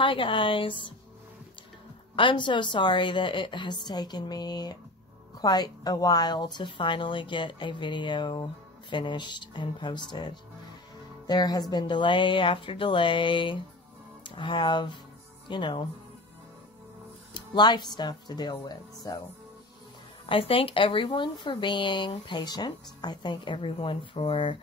Hi guys, I'm so sorry that it has taken me quite a while to finally get a video finished and posted. There has been delay after delay. I have, life stuff to deal with, so I thank everyone for being patient. I thank everyone for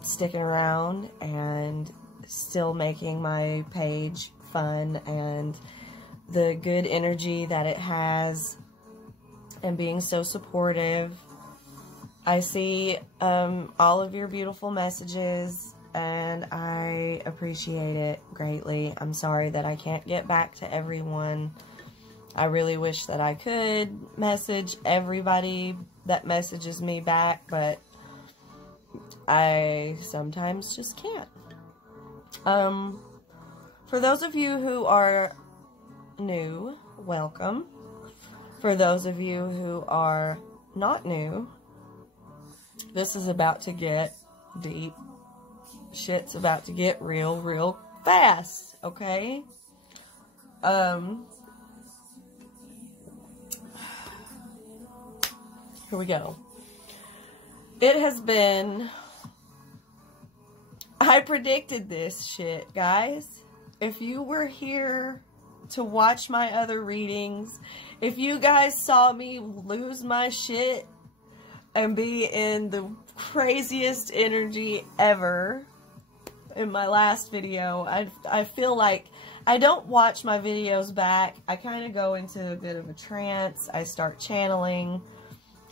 sticking around and still making my page fun and the good energy that it has and being so supportive. I see all of your beautiful messages and I appreciate it greatly. I'm sorry that I can't get back to everyone. I really wish that I could message everybody that messages me back, but I sometimes just can't. For those of you who are new, welcome. For those of you who are not new, this is about to get deep. Shit's about to get real fast, okay? Here we go. It has been... I predicted this shit, guys. If you were here to watch my other readings, if you guys saw me lose my shit and be in the craziest energy ever in my last video, I feel like I don't watch my videos back. I kind of go into a bit of a trance. I start channeling.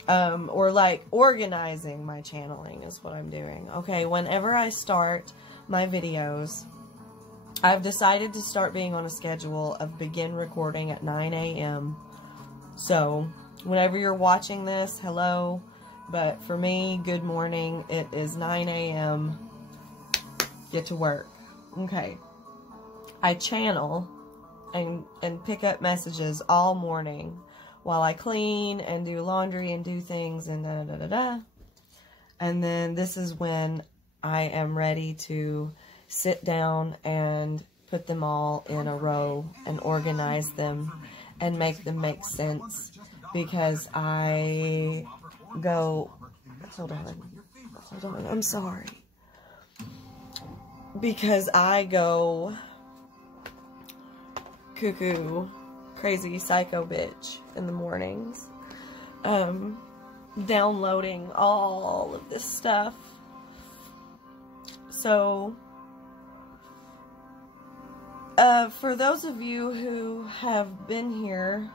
Or like organizing my channeling is what I'm doing. Okay, whenever I start my videos, I've decided to start being on a schedule of begin recording at 9 a.m. So, whenever you're watching this, hello. But for me, good morning. It is 9 a.m. Get to work. Okay. I channel and pick up messages all morning while I clean and do laundry and do things and da-da-da-da-da. And then this is when I am ready to sit down and put them all in a row and organize them and make them make sense. Because I go... Hold on, I'm sorry. Because I go cuckoo, crazy psycho bitch in the mornings, downloading all of this stuff. So, for those of you who have been here,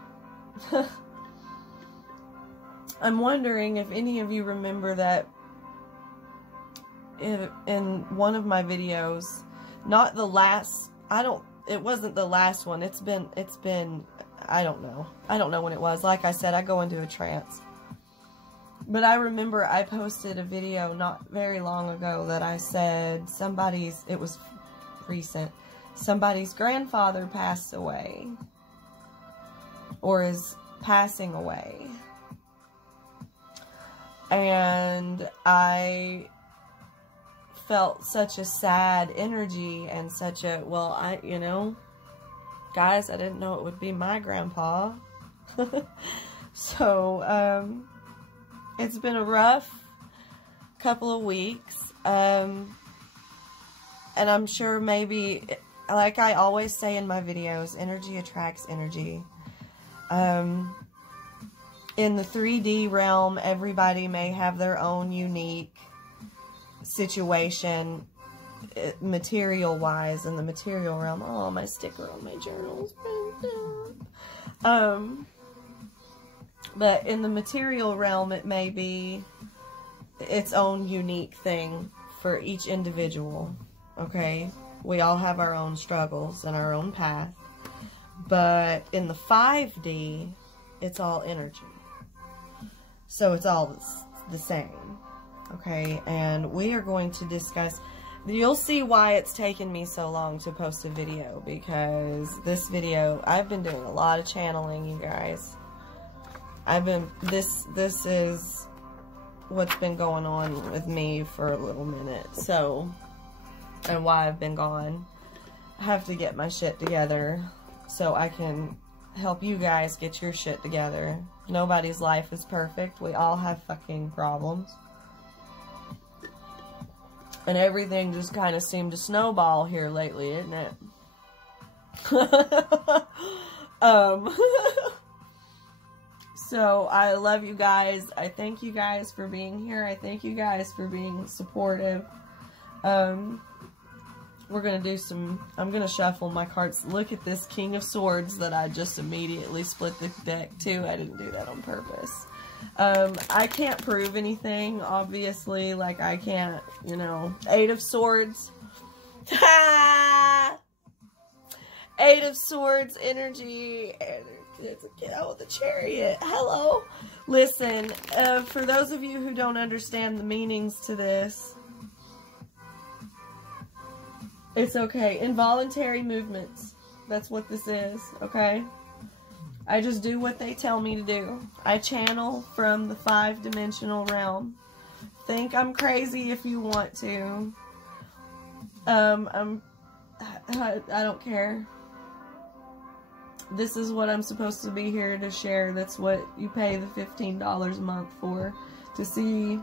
I'm wondering if any of you remember that in one of my videos, not the last, it wasn't the last one, it's been, I don't know when it was. Like I said, I go into a trance. But I remember I posted a video not very long ago that I said it was recent, somebody's grandfather passed away. Or is passing away. And I felt such a sad energy and such a, guys, I didn't know it would be my grandpa. So, it's been a rough couple of weeks. And I'm sure maybe, like I always say in my videos, energy attracts energy. In the 3D realm, everybody may have their own unique situation material-wise in the material realm. Oh, my sticker on my journals. But in the material realm, it may be its own unique thing for each individual. Okay? We all have our own struggles and our own path. But in the 5D, it's all energy. So it's all the same. Okay? And we are going to discuss... You'll see why it's taken me so long to post a video, because this video, I've been doing a lot of channeling, you guys. This is what's been going on with me for a little minute, so, and why I've been gone. have to get my shit together so I can help you guys get your shit together. Nobody's life is perfect. We all have fucking problems. And everything just kind of seemed to snowball here lately, isn't it? So I love you guys. I thank you guys for being here. I thank you guys for being supportive. We're going to do some, I'm going to shuffle my cards. Look at this King of Swords that I just immediately split the deck to. I didn't do that on purpose. I can't prove anything, obviously. Like, I can't, you know. 8 of Swords. Eight of Swords energy. Get out with the Chariot. Hello. Listen, for those of you who don't understand the meanings to this, it's okay. Involuntary movements. That's what this is, okay? I just do what they tell me to do. I channel from the 5-dimensional realm. Think I'm crazy if you want to. I don't care. This is what I'm supposed to be here to share. That's what you pay the $15 a month for. To see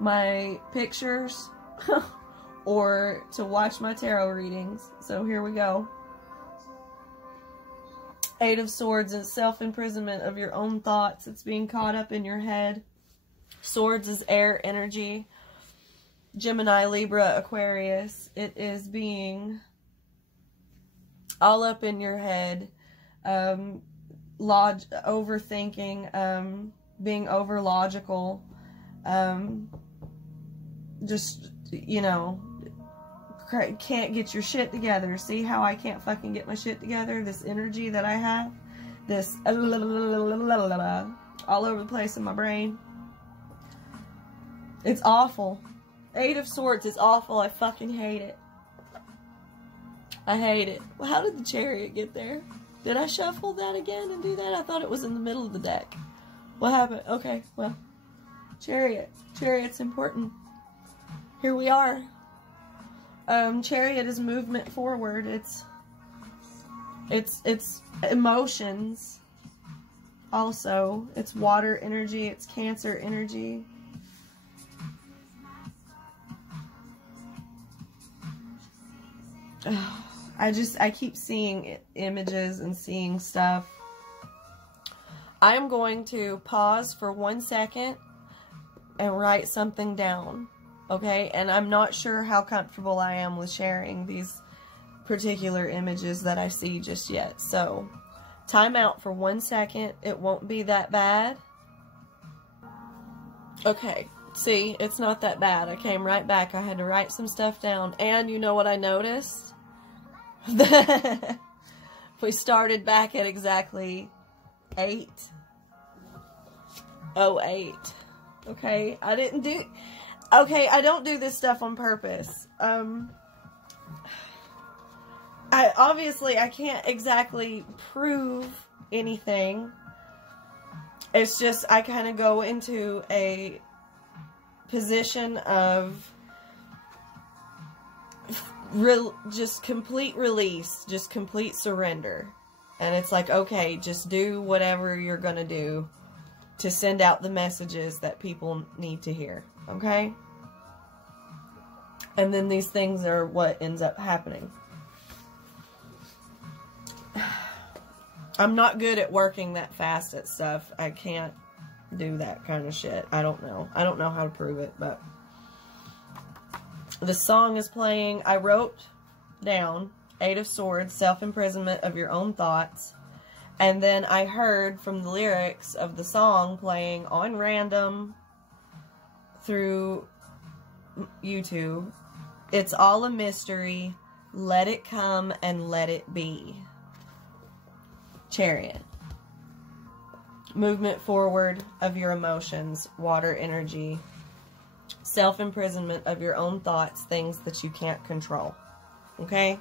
my pictures or to watch my tarot readings. So here we go. 8 of Swords is self-imprisonment of your own thoughts. It's being caught up in your head. Swords is air energy. Gemini, Libra, Aquarius. It is being all up in your head. Overthinking. Being over logical. Just, you know, can't get your shit together. See how I can't fucking get my shit together? This energy that I have, this all over the place in my brain. It's awful. 8 of Swords is awful. I fucking hate it. I hate it. Well, how did the Chariot get there? Did I shuffle that again and do that? I thought it was in the middle of the deck. What happened? Okay, well, Chariot. Chariot's important. Here we are. Chariot is movement forward. It's emotions. Also, it's water energy. It's Cancer energy. I keep seeing images and seeing stuff. I'm going to pause for 1 second and write something down. Okay, and I'm not sure how comfortable I am with sharing these particular images that I see just yet. So, time out for 1 second. It won't be that bad. Okay, see, it's not that bad. I came right back. I had to write some stuff down. And you know what I noticed? We started back at exactly 8:08. Okay, Okay, I don't do this stuff on purpose. I can't exactly prove anything. It's just I kind of go into a position of just complete release, just complete surrender. And it's like, okay, just do whatever you're gonna do to send out the messages that people need to hear. Okay? And then these things are what ends up happening. I'm not good at working that fast at stuff. I can't do that kind of shit. I don't know. I don't know how to prove it, but the song is playing. I wrote down 8 of Swords, self-imprisonment of your own thoughts. And then I heard from the lyrics of the song playing on random through YouTube. It's all a mystery. Let it come and let it be. Chariot. Movement forward of your emotions. Water energy. Self-imprisonment of your own thoughts. Things that you can't control. Okay?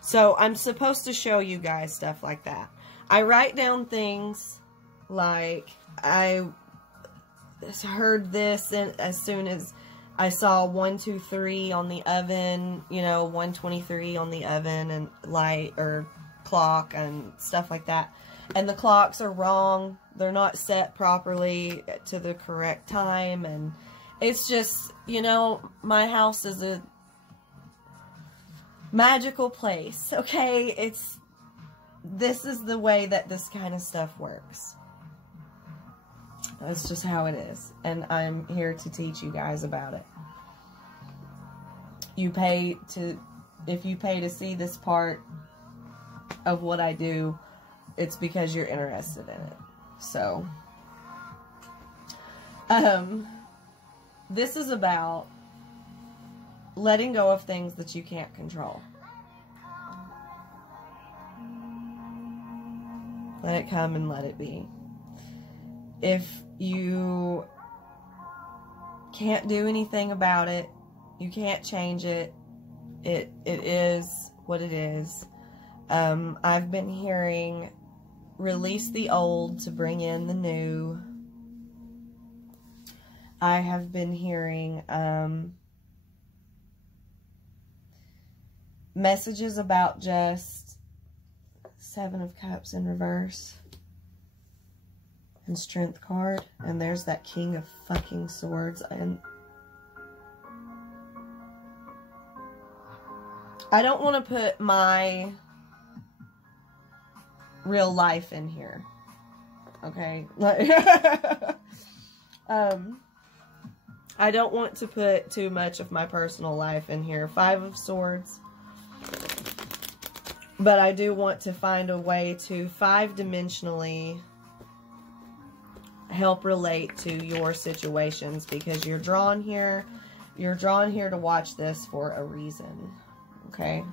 So I'm supposed to show you guys stuff like that. I write down things like I heard this, and as soon as I saw 1, 2, 3 on the oven, you know, 123 on the oven and light or clock and stuff like that. And the clocks are wrong. They're not set properly to the correct time. And it's just, you know, my house is a magical place, okay? This is the way that this kind of stuff works. That's just how it is. And I'm here to teach you guys about it. If you pay to see this part of what I do, it's because you're interested in it. So, this is about letting go of things that you can't control. Let it come and let it be. If you can't do anything about it, you can't change it, it is what it is. I've been hearing, release the old to bring in the new. I have been hearing messages about just 7 of Cups in reverse and Strength card, and there's that King of fucking Swords. And I don't want to put my real life in here, okay? I don't want to put too much of my personal life in here. 5 of Swords. But I do want to find a way to 5-dimensionally help relate to your situations, because you're drawn here. You're drawn here to watch this for a reason. Okay?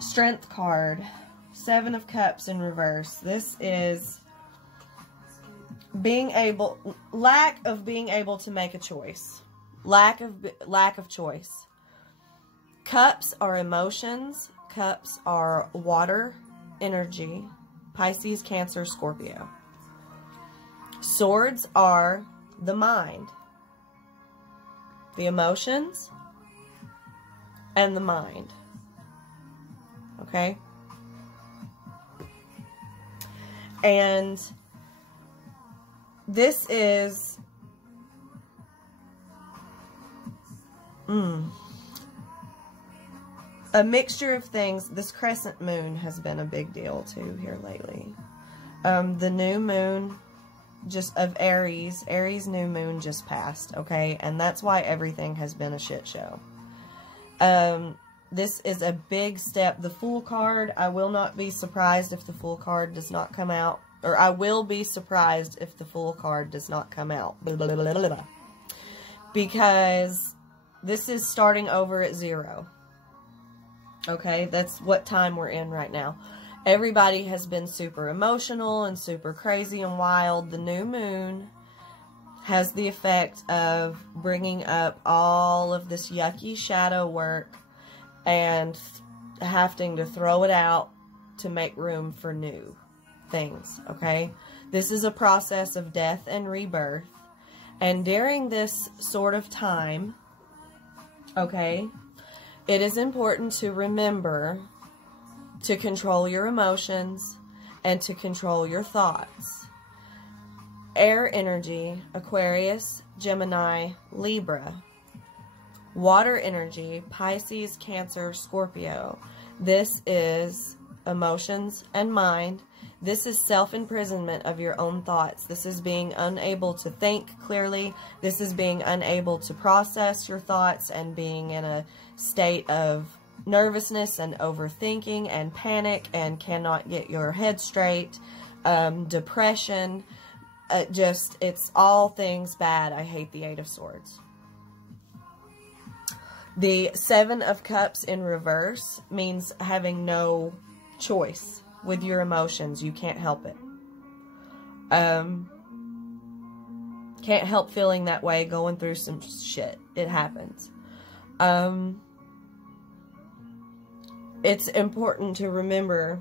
Strength card. 7 of Cups in reverse. This is lack of being able to make a choice. Lack of choice. Cups are emotions. Cups are water, energy. Pisces, Cancer, Scorpio. Swords are the mind, the emotions, and the mind. Okay? And this is a mixture of things. This crescent moon has been a big deal too here lately. The new moon just of Aries new moon just passed, okay? And that's why everything has been a shit show. This is a big step. The Fool card, I will not be surprised if the Fool card does not come out. Or I will be surprised if the Fool card does not come out. Because this is starting over at 0. Okay, that's what time we're in right now. Everybody has been super emotional and super crazy and wild. The new moon has the effect of bringing up all of this yucky shadow work and having to throw it out to make room for new things, okay? This is a process of death and rebirth. And during this sort of time, okay, it is important to remember to control your emotions and to control your thoughts. Air energy, Aquarius, Gemini, Libra. Water energy, Pisces, Cancer, Scorpio. This is emotions and mind. This is self-imprisonment of your own thoughts. This is being unable to think clearly. This is being unable to process your thoughts and being in a state of nervousness and overthinking and panic and cannot get your head straight. Depression. It's all things bad. I hate the 8 of Swords. The 7 of Cups in reverse means having no choice with your emotions. You can't help it. Can't help feeling that way, going through some shit. It happens. It's important to remember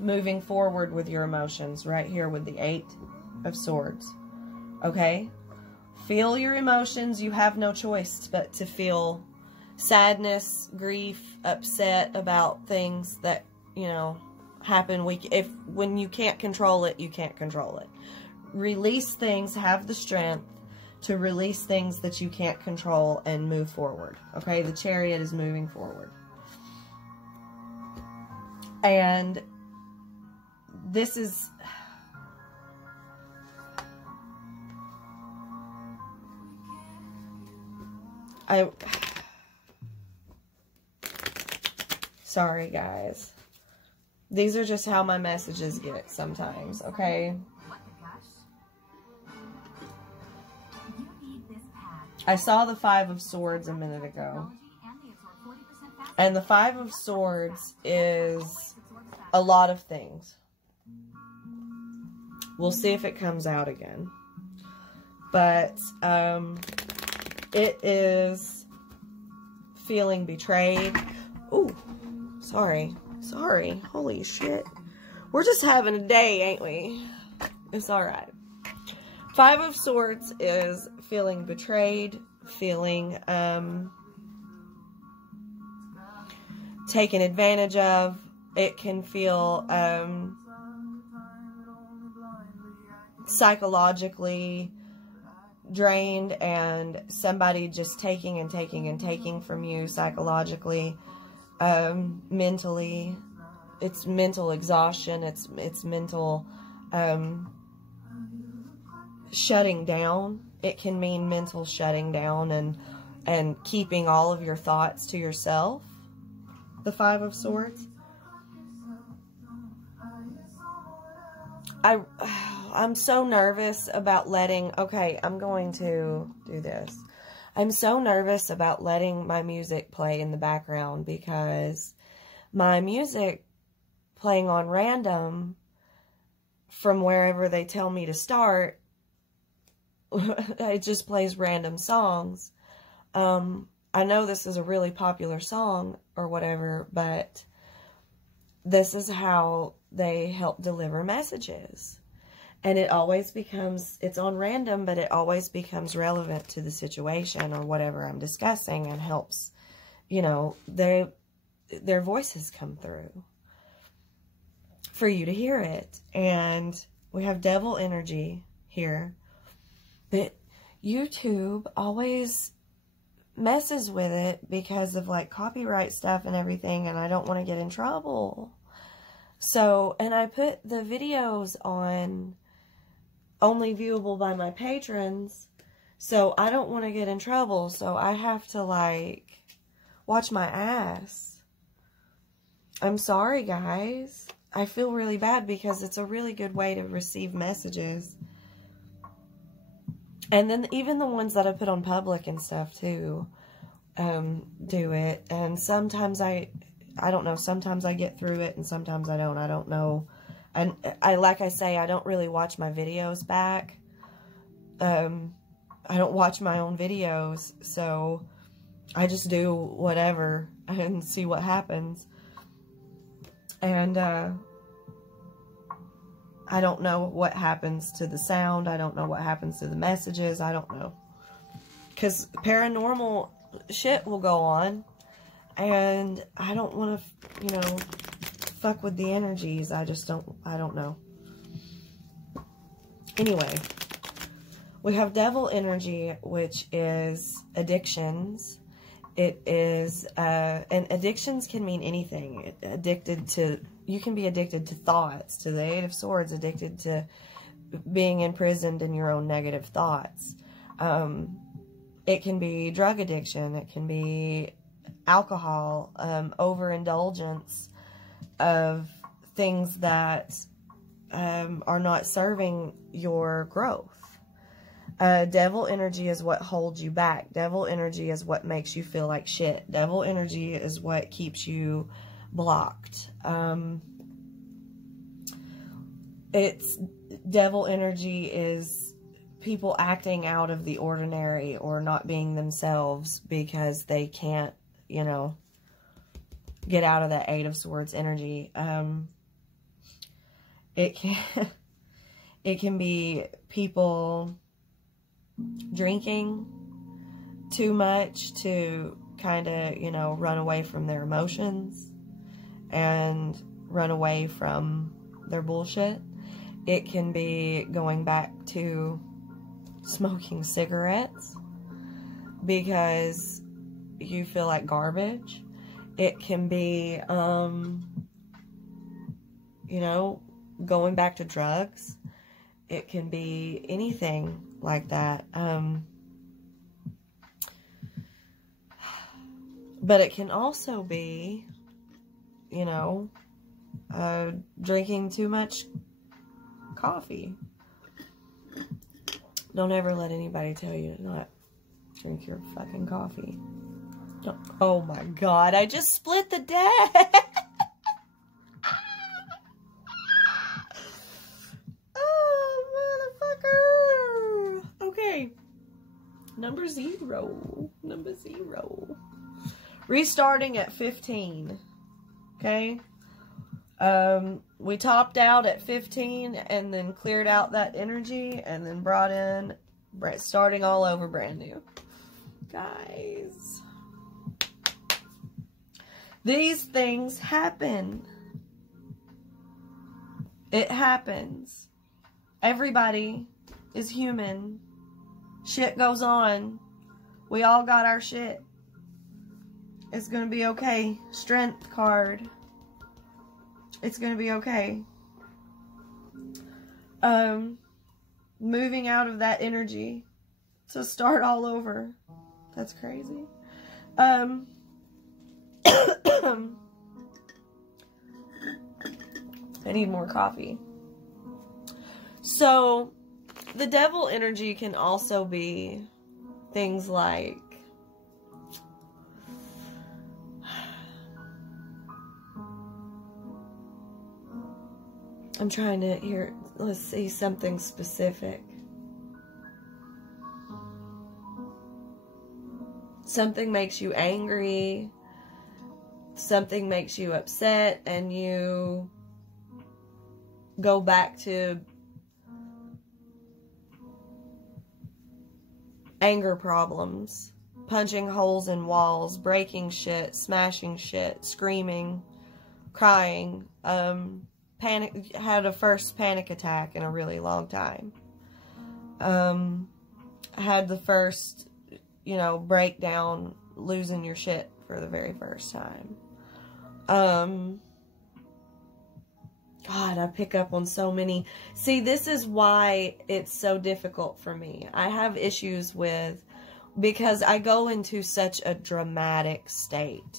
moving forward with your emotions right here with the 8 of Swords. Okay? Feel your emotions. You have no choice but to feel sadness, grief, upset about things that, you know, happen. When you can't control it, you can't control it. Release things. Have the strength to release things that you can't control and move forward. Okay? The Chariot is moving forward. And this is... Sorry, guys. These are just how my messages get sometimes, okay? I saw the 5 of Swords a minute ago. And the 5 of Swords is a lot of things. We'll see if it comes out again. But, it is feeling betrayed. Ooh, sorry. Sorry. Holy shit. We're just having a day, ain't we? It's alright. 5 of Swords is feeling betrayed, feeling taken advantage of. It can feel psychologically drained, and somebody just taking and taking and taking from you psychologically, mentally. It's mental exhaustion. It's mental shutting down. It can mean mental shutting down and keeping all of your thoughts to yourself. The 5 of Swords. I'm so nervous about letting... Okay, I'm going to do this. I'm so nervous about letting my music play in the background because my music playing on random from wherever they tell me to start, it just plays random songs. I know this is a really popular song or whatever, but this is how they help deliver messages. And it always becomes, it's on random, but it always becomes relevant to the situation or whatever I'm discussing and helps, you know, their voices come through for you to hear it. And we have devil energy here. But YouTube always messes with it because of like copyright stuff and everything, and I don't want to get in trouble. So, and I put the videos on only viewable by my patrons, so I don't want to get in trouble, so I have to like watch my ass. I'm sorry, guys. I feel really bad because it's a really good way to receive messages. And then even the ones that I put on public and stuff too, do it. And sometimes I don't know, sometimes I get through it and sometimes I don't know. And like I say, I don't really watch my videos back. I don't watch my own videos, so I just do whatever and see what happens. And, I don't know what happens to the sound. I don't know what happens to the messages. I don't know. Because paranormal shit will go on. And I don't want to, you know, fuck with the energies. I don't know. Anyway. We have devil energy, which is addictions. It is, and addictions can mean anything. You can be addicted to thoughts, to the 8 of Swords, addicted to being imprisoned in your own negative thoughts. It can be drug addiction. It can be alcohol, overindulgence of things that are not serving your growth. Devil energy is what holds you back. Devil energy is what makes you feel like shit. Devil energy is what keeps you blocked. Devil energy is people acting out of the ordinary or not being themselves because they can't, you know, get out of that 8 of Swords energy. It can, it can be people drinking too much to kind of, you know, run away from their emotions and run away from their bullshit. It can be going back to smoking cigarettes because you feel like garbage. It can be, you know, going back to drugs. It can be anything like that. But it can also be, you know, drinking too much coffee. Don't ever let anybody tell you to not drink your fucking coffee. Oh my God, I just split the deck. Oh, motherfucker. Okay. Number 0. Number 0. Restarting at 15. Okay. We topped out at 15 and then cleared out that energy and then brought in, starting all over brand new. Guys, these things happen. It happens. Everybody is human. Shit goes on. We all got our shit. It's gonna be okay. Strength card. It's gonna be okay. Moving out of that energy to start all over. That's crazy. I need more coffee. So, the devil energy can also be things like I'm trying to hear, let's see something specific. Something makes you angry. Something makes you upset and you go back to anger problems. Punching holes in walls, breaking shit, smashing shit, screaming, crying, panic, had a first panic attack in a really long time. Had the first, you know, breakdown, losing your shit for the very first time. God, I pick up on so many. See, this is why it's so difficult for me. I have issues with, because I go into such a dramatic state.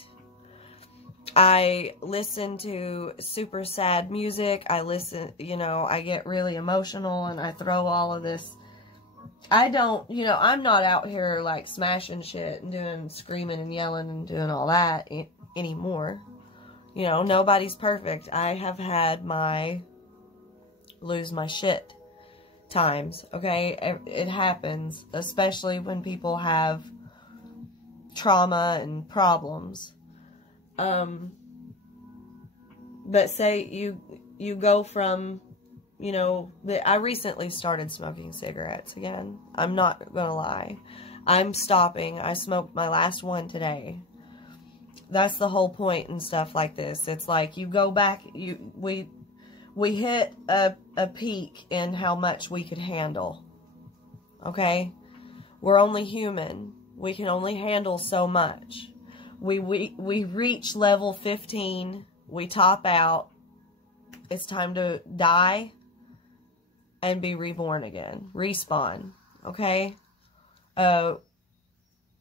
I listen to super sad music. I listen, you know, I get really emotional and I throw all of this. I don't, you know, I'm not out here like smashing shit and doing screaming and yelling and doing all that anymore. You know, nobody's perfect. I have had my lose my shit times, okay? It happens, especially when people have trauma and problems. But say you go from, you know, I recently started smoking cigarettes again. I'm not gonna lie. I'm stopping. I smoked my last one today. That's the whole point and stuff like this. It's like you go back, we hit a peak in how much we could handle. Okay? We're only human. We can only handle so much. We reach level 15. We top out. It's time to die and be reborn again. Respawn. Okay?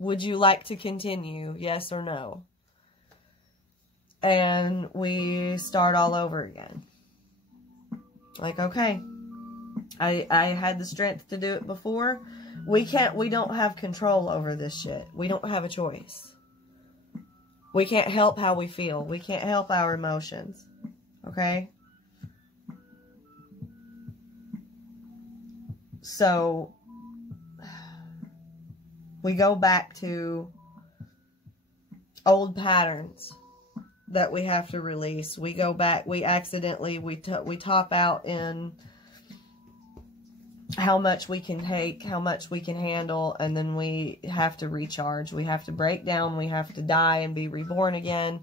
Would you like to continue? Yes or no? And we start all over again. Like, okay. I had the strength to do it before. We don't have control over this shit. We don't have a choice. We can't help how we feel. We can't help our emotions. Okay? So, we go back to old patterns. that we have to release. We go back, we accidentally, we top out in how much we can take, how much we can handle, and then we have to recharge. We have to break down, we have to die and be reborn again.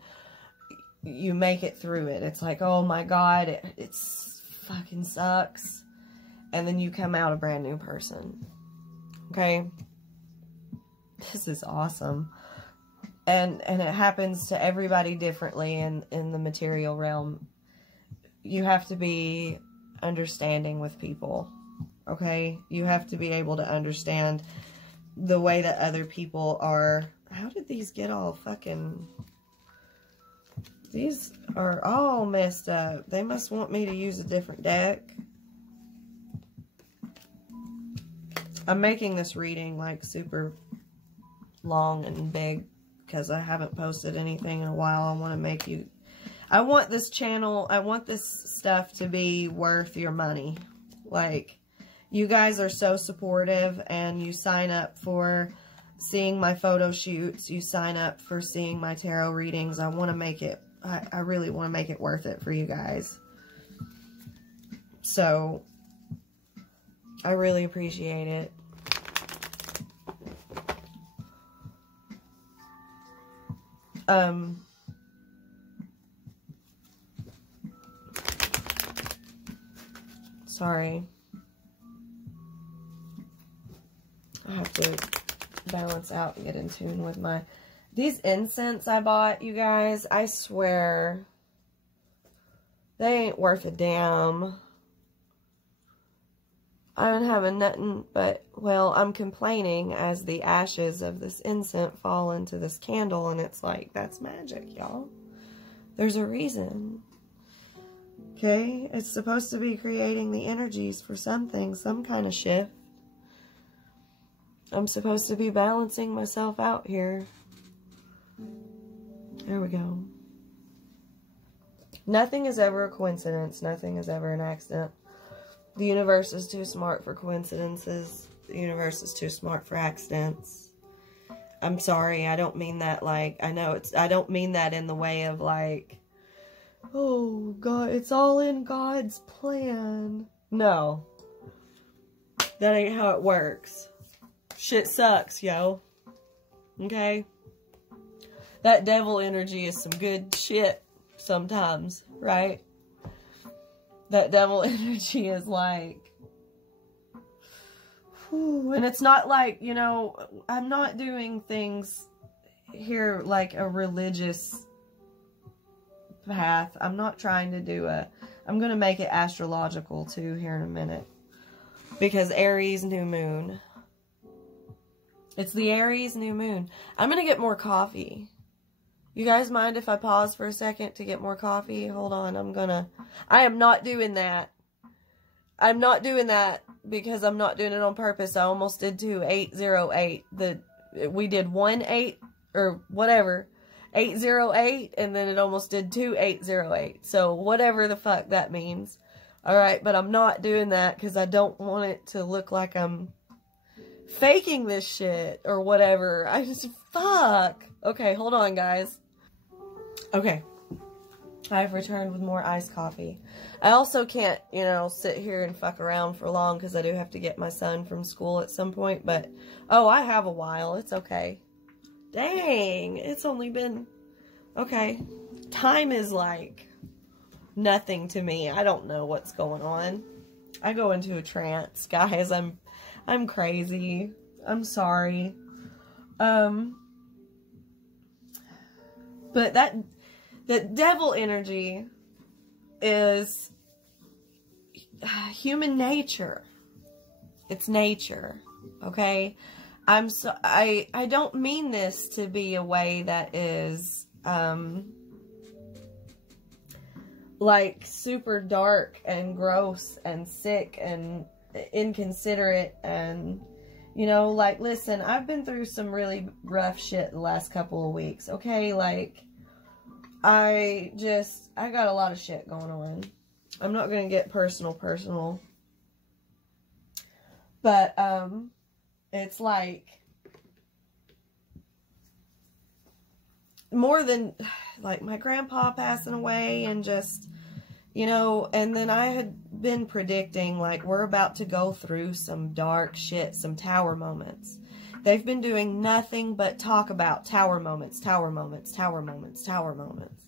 You make it through it. It's like, oh my God, it's fucking sucks. And then you come out a brand new person. Okay? This is awesome. And it happens to everybody differently in the material realm. You have to be understanding with people. Okay? You have to be able to understand the way that other people are. How did these get all fucking... These are all messed up. They must want me to use a different deck. I'm making this reading like super long and big because I haven't posted anything in a while. I want to make you... I want this channel, I want this stuff to be worth your money. Like, you guys are so supportive and you sign up for seeing my photo shoots. You sign up for seeing my tarot readings. I want to make it... I really want to make it worth it for you guys. So, I really appreciate it. Sorry. I have to balance out and get in tune with my... These incense I bought, you guys, I swear, they ain't worth a damn. I'm having nothing but, well, I'm complaining as the ashes of this incense fall into this candle, and it's like, that's magic, y'all. There's a reason. Okay? It's supposed to be creating the energies for something, some kind of shift. I'm supposed to be balancing myself out here. There we go. Nothing is ever a coincidence. Nothing is ever an accident. The universe is too smart for coincidences. The universe is too smart for accidents. I'm sorry. I don't mean that like... I know it's... I don't mean that in the way of like... Oh, God. It's all in God's plan. No. That ain't how it works. Shit sucks, yo. Okay? That devil energy is some good shit sometimes, right? That devil energy is like... Whew, and it's not like, you know, I'm not doing things here like a religious path. I'm not trying to do a... I'm going to make it astrological too here in a minute. Because Aries new moon. It's the Aries new moon. I'm going to get more coffee. You guys mind if I pause for a second to get more coffee? Hold on, I am not doing that. I'm not doing that because I'm not doing it on purpose. I almost did 808. We did 18 or whatever, 808, and then it almost did 2808. So whatever the fuck that means. Alright, but I'm not doing that because I don't want it to look like I'm faking this shit or whatever. I just, fuck. Okay, hold on, guys. Okay, I've returned with more iced coffee. I also can't, you know, sit here and fuck around for long because I do have to get my son from school at some point, but, oh, I have a while. It's okay. Dang, it's only been, okay. Time is like nothing to me. I don't know what's going on. I go into a trance, guys. I'm crazy. I'm sorry. But that devil energy is human nature. It's nature, okay? I don't mean this to be a way that is like super dark and gross and sick and inconsiderate and, you know, like, listen, I've been through some really rough shit the last couple of weeks, okay? Like, I got a lot of shit going on. I'm not gonna get personal. But, it's like, more than, like my grandpa passing away and just, you know, and then I had been predicting, like, we're about to go through some dark shit, some tower moments. They've been doing nothing but talk about tower moments, tower moments, tower moments, tower moments.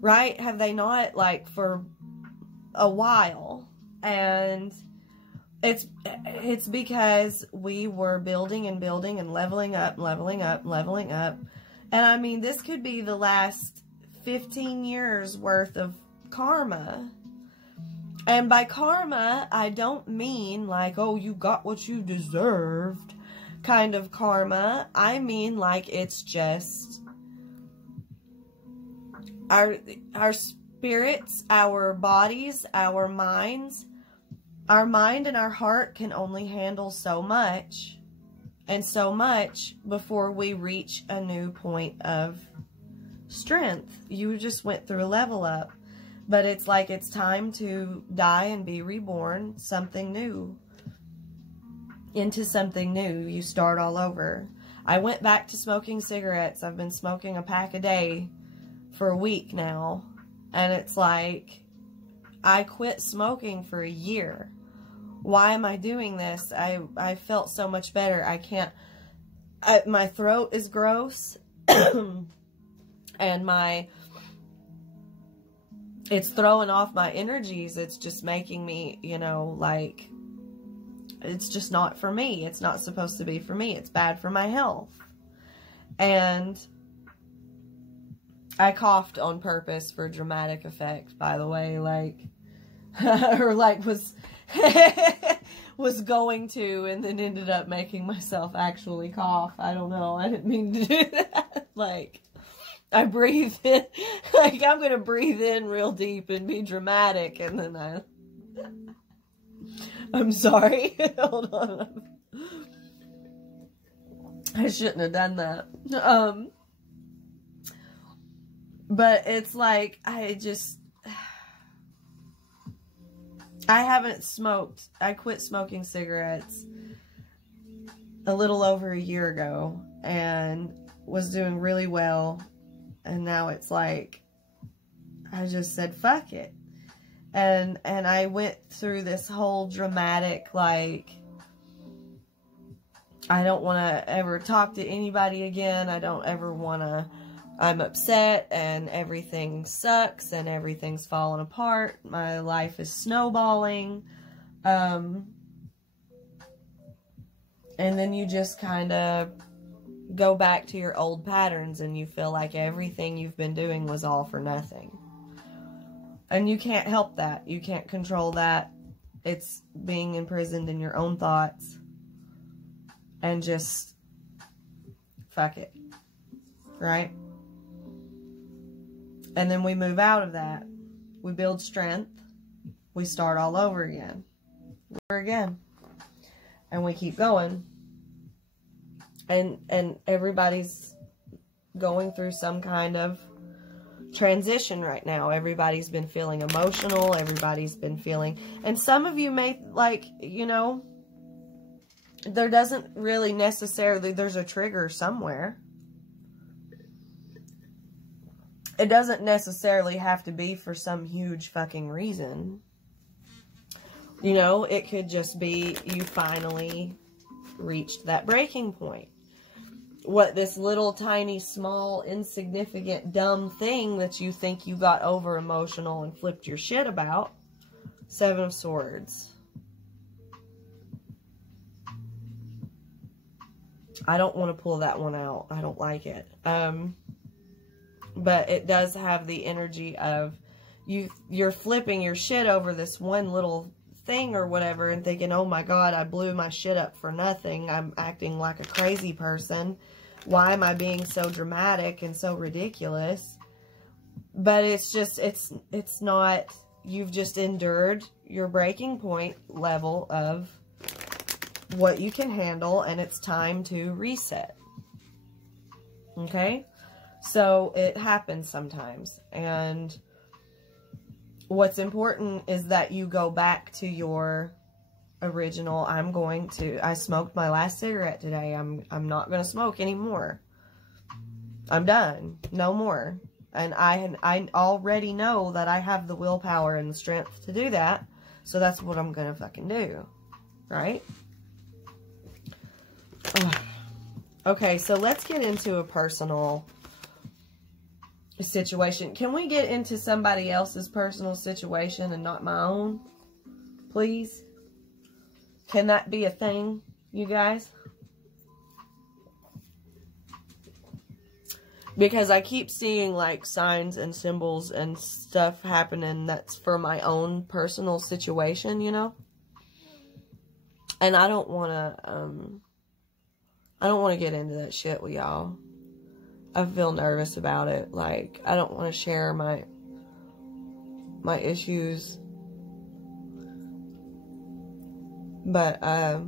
Right? Have they not? Like, for a while. And it's because we were building and building and leveling up, leveling up, leveling up. And I mean, this could be the last 15 years worth of karma. And by karma, I don't mean like, oh, you got what you deserved kind of karma. I mean like it's just our spirits, our bodies, our minds. Our mind and our heart can only handle so much and so much before we reach a new point of strength. You just went through a level up, but it's like it's time to die and be reborn, something new, into something new. You start all over. I went back to smoking cigarettes. I've been smoking a pack a day for a week now, and it's like I quit smoking for a year. Why am I doing this? I felt so much better. My throat is gross and it's throwing off my energies. It's just making me, you know, like, it's just not for me. It's not supposed to be for me. It's bad for my health. And I coughed on purpose for dramatic effect, by the way, like, or like was going to, and then ended up making myself actually cough. I don't know. I didn't mean to do that. Like, I breathe in, like, I'm going to breathe in real deep and be dramatic, and then I'm sorry. Hold on. I shouldn't have done that. But it's like, I haven't smoked. I quit smoking cigarettes a little over a year ago and was doing really well. And now it's like, I just said, fuck it. And I went through this whole dramatic, like, I don't want to ever talk to anybody again. I don't ever want to, I'm upset and everything sucks and everything's falling apart. My life is snowballing. And then you just kind of go back to your old patterns and you feel like everything you've been doing was all for nothing. And you can't help that. You can't control that. It's being imprisoned in your own thoughts. And just fuck it. Right? And then we move out of that. We build strength. We start all over again. And we keep going. And everybody's going through some kind of transition right now. Everybody's been feeling emotional. Everybody's been feeling... And some of you may, like, you know, there doesn't really necessarily... There's a trigger somewhere. It doesn't necessarily have to be for some huge fucking reason. You know, it could just be you finally reached that breaking point. What, this little tiny small insignificant dumb thing that you think you got over emotional and flipped your shit about. 7 of Swords. I don't want to pull that one out. I don't like it. But it does have the energy of you're flipping your shit over this one little thing or whatever and thinking, oh my God, I blew my shit up for nothing. I'm acting like a crazy person. Why am I being so dramatic and so ridiculous? But it's just, it's not, you've just endured your breaking point level of what you can handle, and it's time to reset. Okay? So it happens sometimes, and what's important is that you go back to your original, I smoked my last cigarette today. I'm not going to smoke anymore. I'm done. No more. And I already know that I have the willpower and the strength to do that. So that's what I'm going to fucking do. Right? Ugh. Okay, so let's get into a personal situation. Can we get into somebody else's personal situation and not my own? Please? Can that be a thing, you guys? Because I keep seeing, like, signs and symbols and stuff happening that's for my own personal situation, you know? And I don't want to get into that shit with y'all. I feel nervous about it. Like, I don't want to share my issues. But, I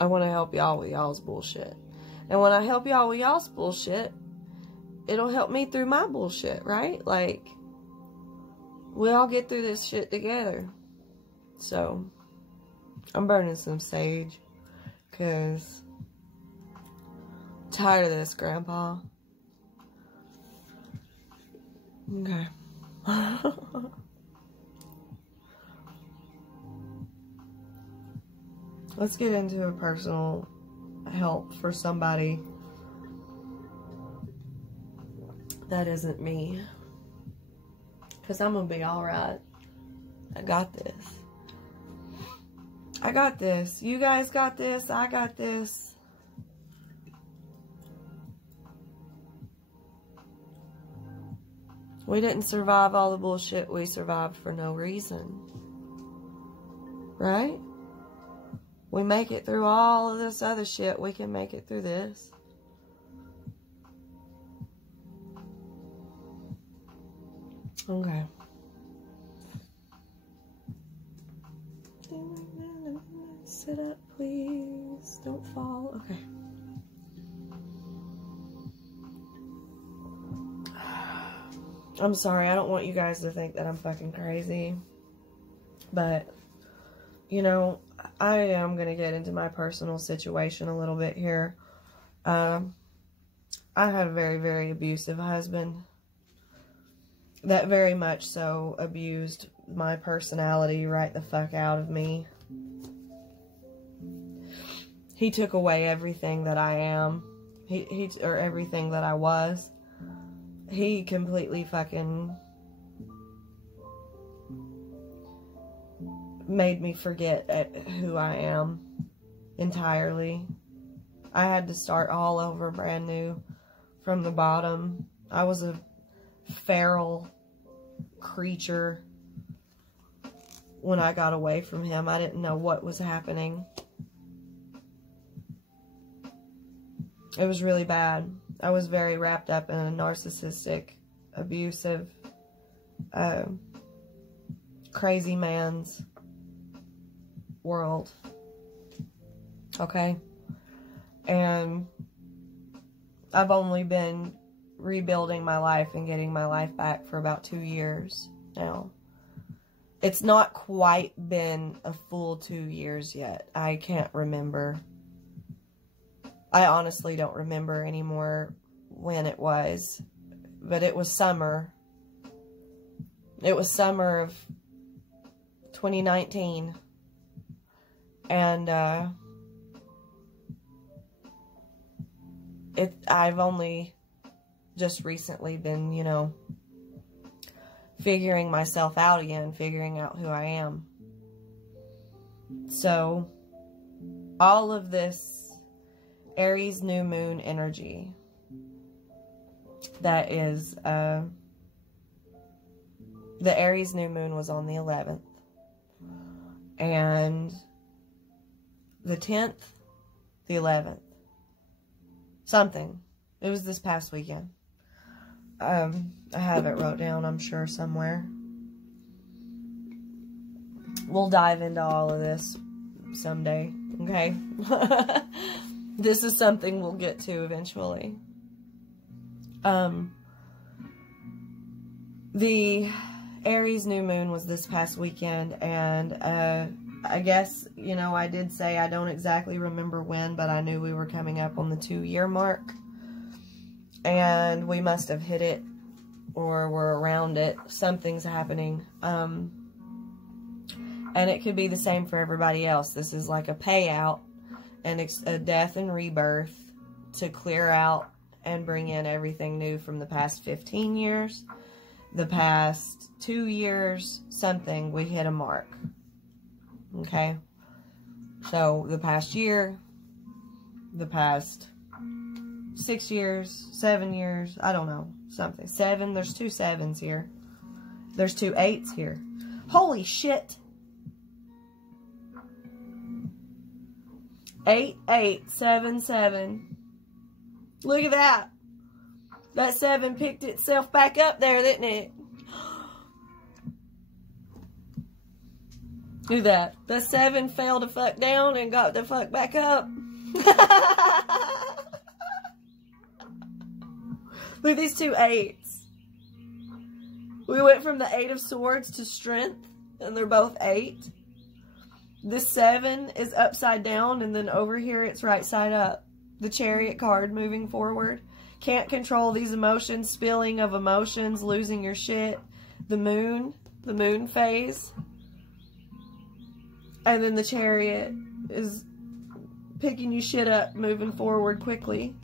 want to help y'all with y'all's bullshit. And when I help y'all with y'all's bullshit, it'll help me through my bullshit, right? Like, we all get through this shit together. So, I'm burning some sage. Because, tired of this, Grandpa. Okay. Let's get into a personal help for somebody that isn't me. Because I'm going to be alright. I got this. I got this. You guys got this. I got this. We didn't survive all the bullshit we survived for no reason. Right? We make it through all of this other shit. We can make it through this. Okay. Sit up, please. Don't fall. Okay. I'm sorry. I don't want you guys to think that I'm fucking crazy. But, you know, I am going to get into my personal situation a little bit here. I had a very, very abusive husband that very much so abused my personality right the fuck out of me. He took away everything that I am. Or everything that I was. He completely fucking made me forget who I am entirely. I had to start all over brand new from the bottom. I was a feral creature when I got away from him. I didn't know what was happening. It was really bad. I was very wrapped up in a narcissistic, abusive, crazy man's world. Okay? And I've only been rebuilding my life and getting my life back for about 2 years now. It's not quite been a full 2 years yet. I can't remember. I honestly don't remember anymore when it was. But it was summer. It was summer of 2019. And I've only just recently been, you know, figuring myself out again, figuring out who I am. So, all of this Aries new moon energy that is, the Aries new moon was on the 11th. And the 10th, the 11th. Something. It was this past weekend. I have it wrote down, I'm sure, somewhere. We'll dive into all of this someday, okay? This is something we'll get to eventually. The Aries new moon was this past weekend, and I guess, you know, I did say I don't exactly remember when, but I knew we were coming up on the 2-year mark. and we must have hit it, or we're around it. Something's happening. And it could be the same for everybody else. This is like a payout and a death and rebirth to clear out and bring in everything new from the past 15 years, the past 2 years, something. We hit a mark. Okay? So, the past year, the past 6 years, 7 years, I don't know, something. 7, there's 2 7s here. There's 2 8s here. Holy shit! 8 8 7 7. Look at that. That 7 picked itself back up there, didn't it? Look at that. The 7 fell the fuck down and got the fuck back up. Look at these 2 8s. We went from the 8 of Swords to Strength, and they're both 8. This 7 is upside down, and then over here it's right side up. The Chariot card moving forward. Can't control these emotions, spilling of emotions, losing your shit. The moon phase. And then the Chariot is picking you shit up, moving forward quickly.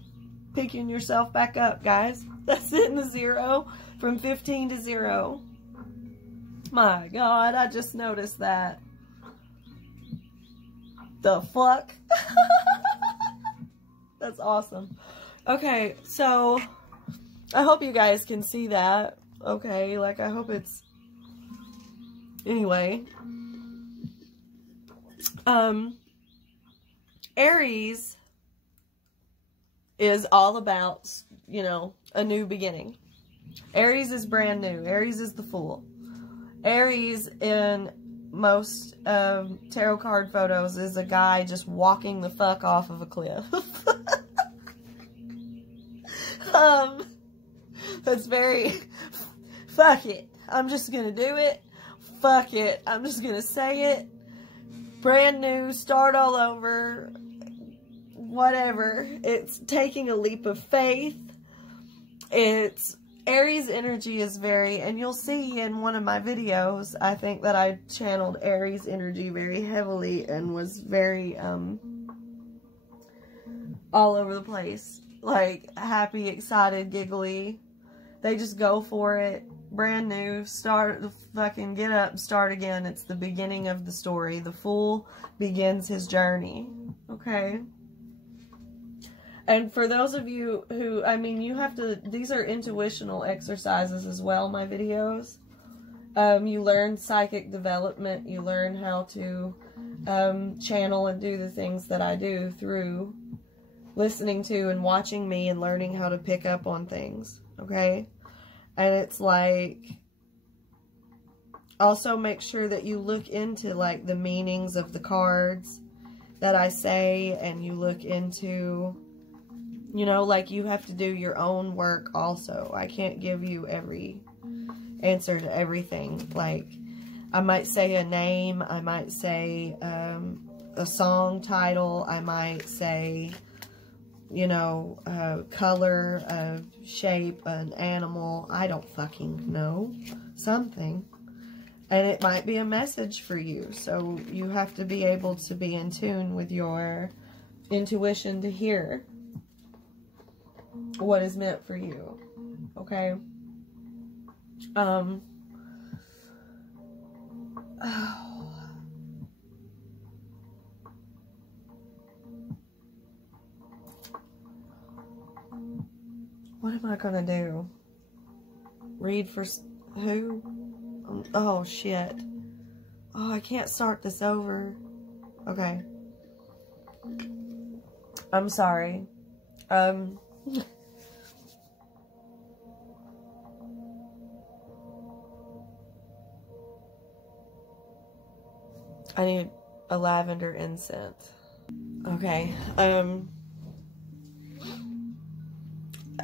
Picking yourself back up, guys. That's it in the 0, from 15 to 0. My God, I just noticed that. The fuck? That's awesome. Okay, so I hope you guys can see that. Okay, like I hope it's... Anyway. Aries is all about, you know, a new beginning. Aries is brand new. Aries is the Fool. Aries in most tarot card photos is a guy just walking the fuck off of a cliff. That's very, fuck it. I'm just gonna do it. Fuck it. I'm just gonna say it. Brand new, start all over, whatever. It's taking a leap of faith. It's Aries energy is very, and you'll see in one of my videos, I think that I channeled Aries energy very heavily and was very, all over the place. Like, happy, excited, giggly. They just go for it. Brand new. Start, fucking get up, start again. It's the beginning of the story. The Fool begins his journey. Okay? And for those of you who, I mean, you have to, these are intuitional exercises as well, my videos. You learn psychic development. You learn how to channel and do the things that I do through listening to and watching me and learning how to pick up on things. Okay? And it's like, also make sure that you look into like the meanings of the cards that I say, and you look into, you know, like you have to do your own work also. I can't give you every answer to everything. Like, I might say a name, I might say a song title, I might say, you know, color, shape, an animal, I don't fucking know, something. And it might be a message for you. So you have to be able to be in tune with your intuition to hear what is meant for you. Okay? Oh. What am I gonna do? Read for who? Oh, shit. Oh, I can't start this over. Okay. I'm sorry. I need a lavender incense. Okay.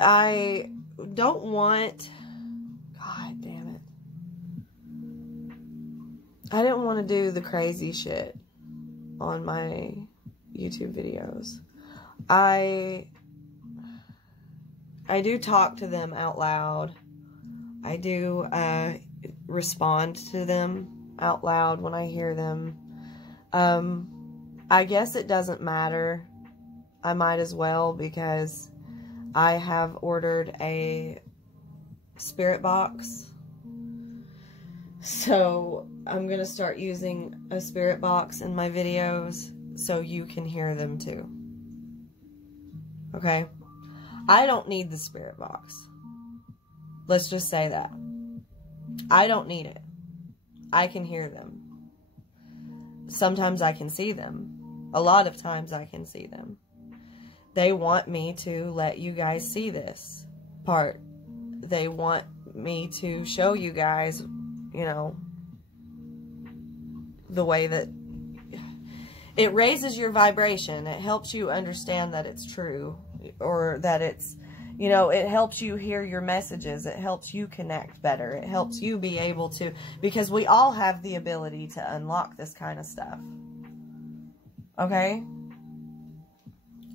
I don't want... God damn it. I didn't want to do the crazy shit on my YouTube videos. I do talk to them out loud. I do respond to them out loud when I hear them. I guess it doesn't matter. I might as well, because I have ordered a spirit box. So I'm going to start using a spirit box in my videos so you can hear them too. Okay? I don't need the spirit box. Let's just say that. I don't need it. I can hear them. Sometimes I can see them. A lot of times I can see them. They want me to let you guys see this part. They want me to show you guys, you know, the way that it raises your vibration. It helps you understand that it's true, or that it's, you know, it helps you hear your messages. It helps you connect better. It helps you be able to, because we all have the ability to unlock this kind of stuff. Okay?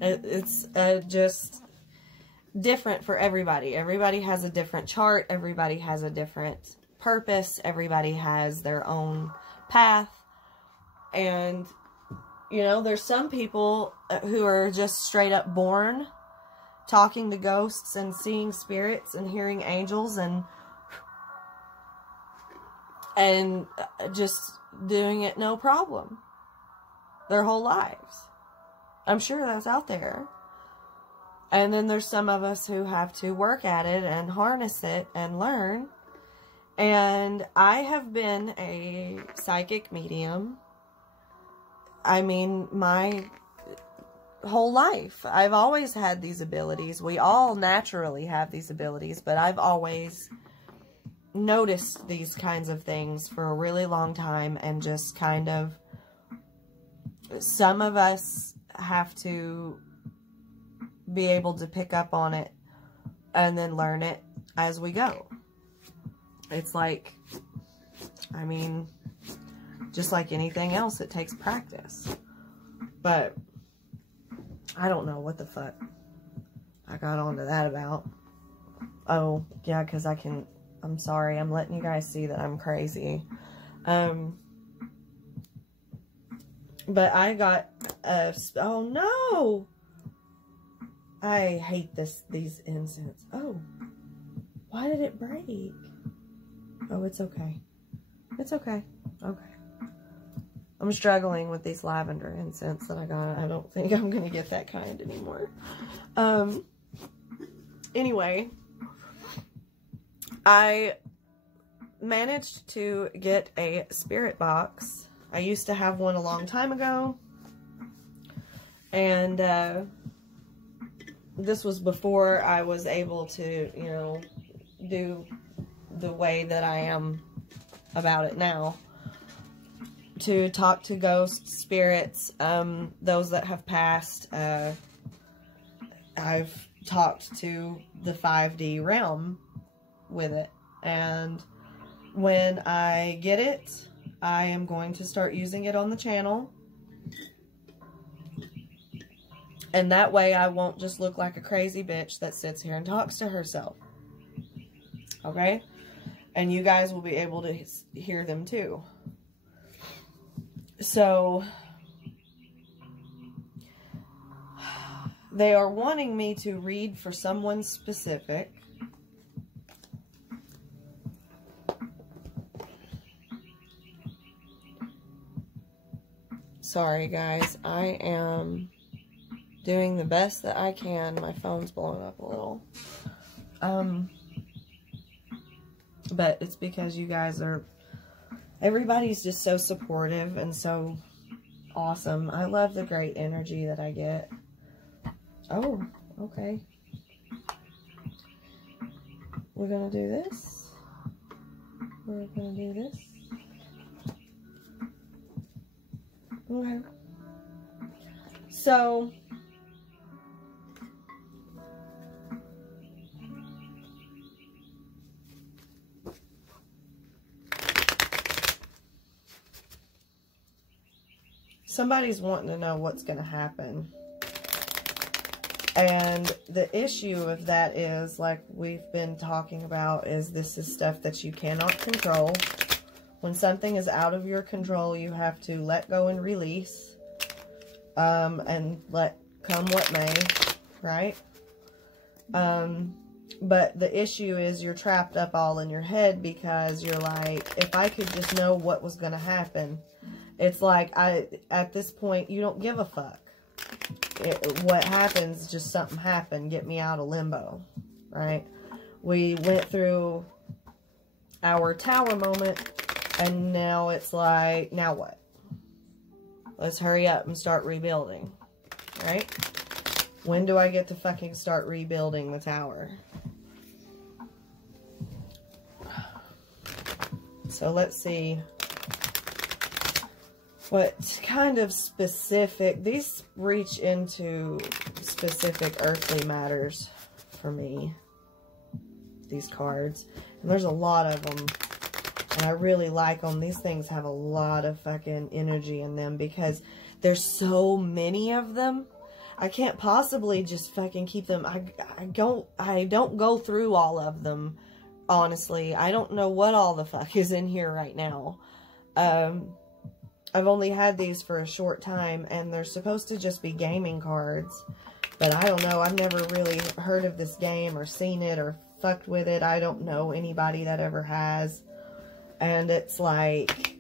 It's just different for everybody. Everybody has a different chart. Everybody has a different purpose. Everybody has their own path. And, you know, there's some people who are just straight up born talking to ghosts and seeing spirits and hearing angels and just doing it no problem their whole lives. I'm sure that's out there. And then there's some of us who have to work at it and harness it and learn. And I have been a psychic medium. I mean, my whole life. I've always had these abilities. We all naturally have these abilities, but I've always noticed these kinds of things for a really long time, and just kind of, some of us have to be able to pick up on it and then learn it as we go. It's like, I mean, just like anything else, it takes practice. But I don't know what the fuck I got onto that about. Oh, yeah, because I'm sorry, I'm letting you guys see that I'm crazy. But I got oh no! I hate these incense. Oh, why did it break? Oh, it's okay. It's okay. Okay. I'm struggling with these lavender incense that I got. I don't think I'm going to get that kind anymore. Anyway, I managed to get a spirit box. I used to have one a long time ago. And this was before I was able to, you know, do the way that I am about it now. To talk to ghosts, spirits, those that have passed. I've talked to the 5D realm with it. And when I get it, I am going to start using it on the channel. And that way I won't just look like a crazy bitch that sits here and talks to herself. Okay? And you guys will be able to hear them too. So, they are wanting me to read for someone specific. Sorry guys, I am doing the best that I can. My phone's blowing up a little. But it's because you guys are, everybody's just so supportive and so awesome. I love the great energy that I get. Oh, okay. We're gonna do this. We're gonna do this. Okay. So, somebody's wanting to know what's going to happen. And the issue of that is, like we've been talking about, is this is stuff that you cannot control. When something is out of your control, you have to let go and release. And let come what may, right? But the issue is you're trapped up all in your head because you're like, if I could just know what was going to happen. It's like, at this point, you don't give a fuck. What happens, just something happened. Get me out of limbo, right? We went through our tower moment, and now it's like, now what? Let's hurry up and start rebuilding, right? When do I get to fucking start rebuilding the tower? So let's see what kind of specific, these reach into specific earthly matters for me, these cards. And there's a lot of them, and I really like them. These things have a lot of fucking energy in them because there's so many of them. I can't possibly just fucking keep them. I don't go through all of them, honestly. I don't know what all the fuck is in here right now. I've only had these for a short time, and they're supposed to just be gaming cards. But I don't know. I've never really heard of this game or seen it or fucked with it. I don't know anybody that ever has. And it's like,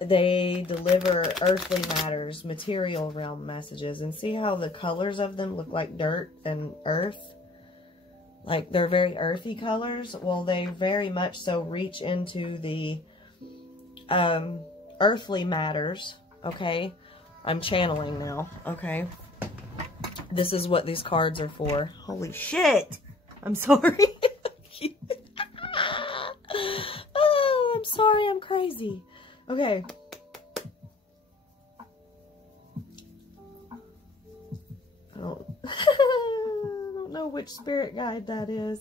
they deliver earthly matters, material realm messages. And see how the colors of them look like dirt and earth? Like, they're very earthy colors. Well, they very much so reach into the earthly matters. Okay? I'm channeling now. Okay? This is what these cards are for. Holy shit! I'm sorry. Oh, I'm sorry. I'm crazy. Okay. I don't know which spirit guide that is.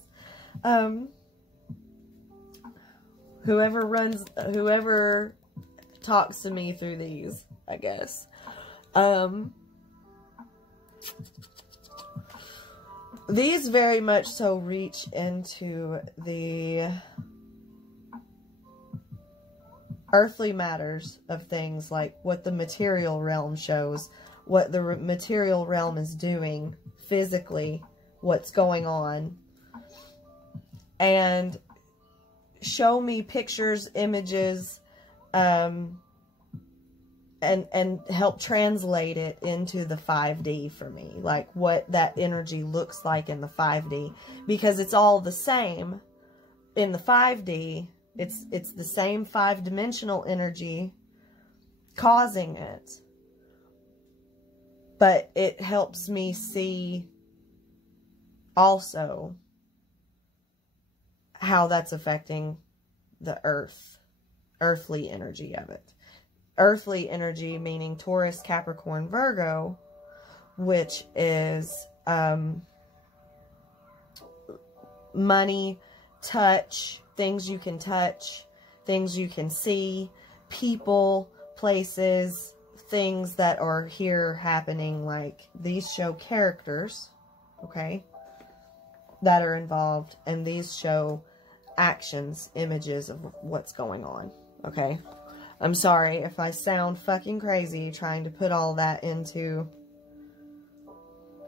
Whoever talks to me through these, I guess. These very much so reach into the earthly matters of things, like what the material realm shows, what the material realm is doing physically, what's going on, and show me pictures, images, and help translate it into the 5D for me, like what that energy looks like in the 5D, because it's all the same in the 5D. It's the same 5-dimensional energy causing it, but it helps me see also how that's affecting the earthly energy of it. Earthly energy meaning Taurus, Capricorn, Virgo, which is money, touch, things you can touch, things you can see, people, places, things that are here happening. Like, these show characters, okay, that are involved, and these show actions, images of what's going on, okay? I'm sorry if I sound fucking crazy trying to put all that into...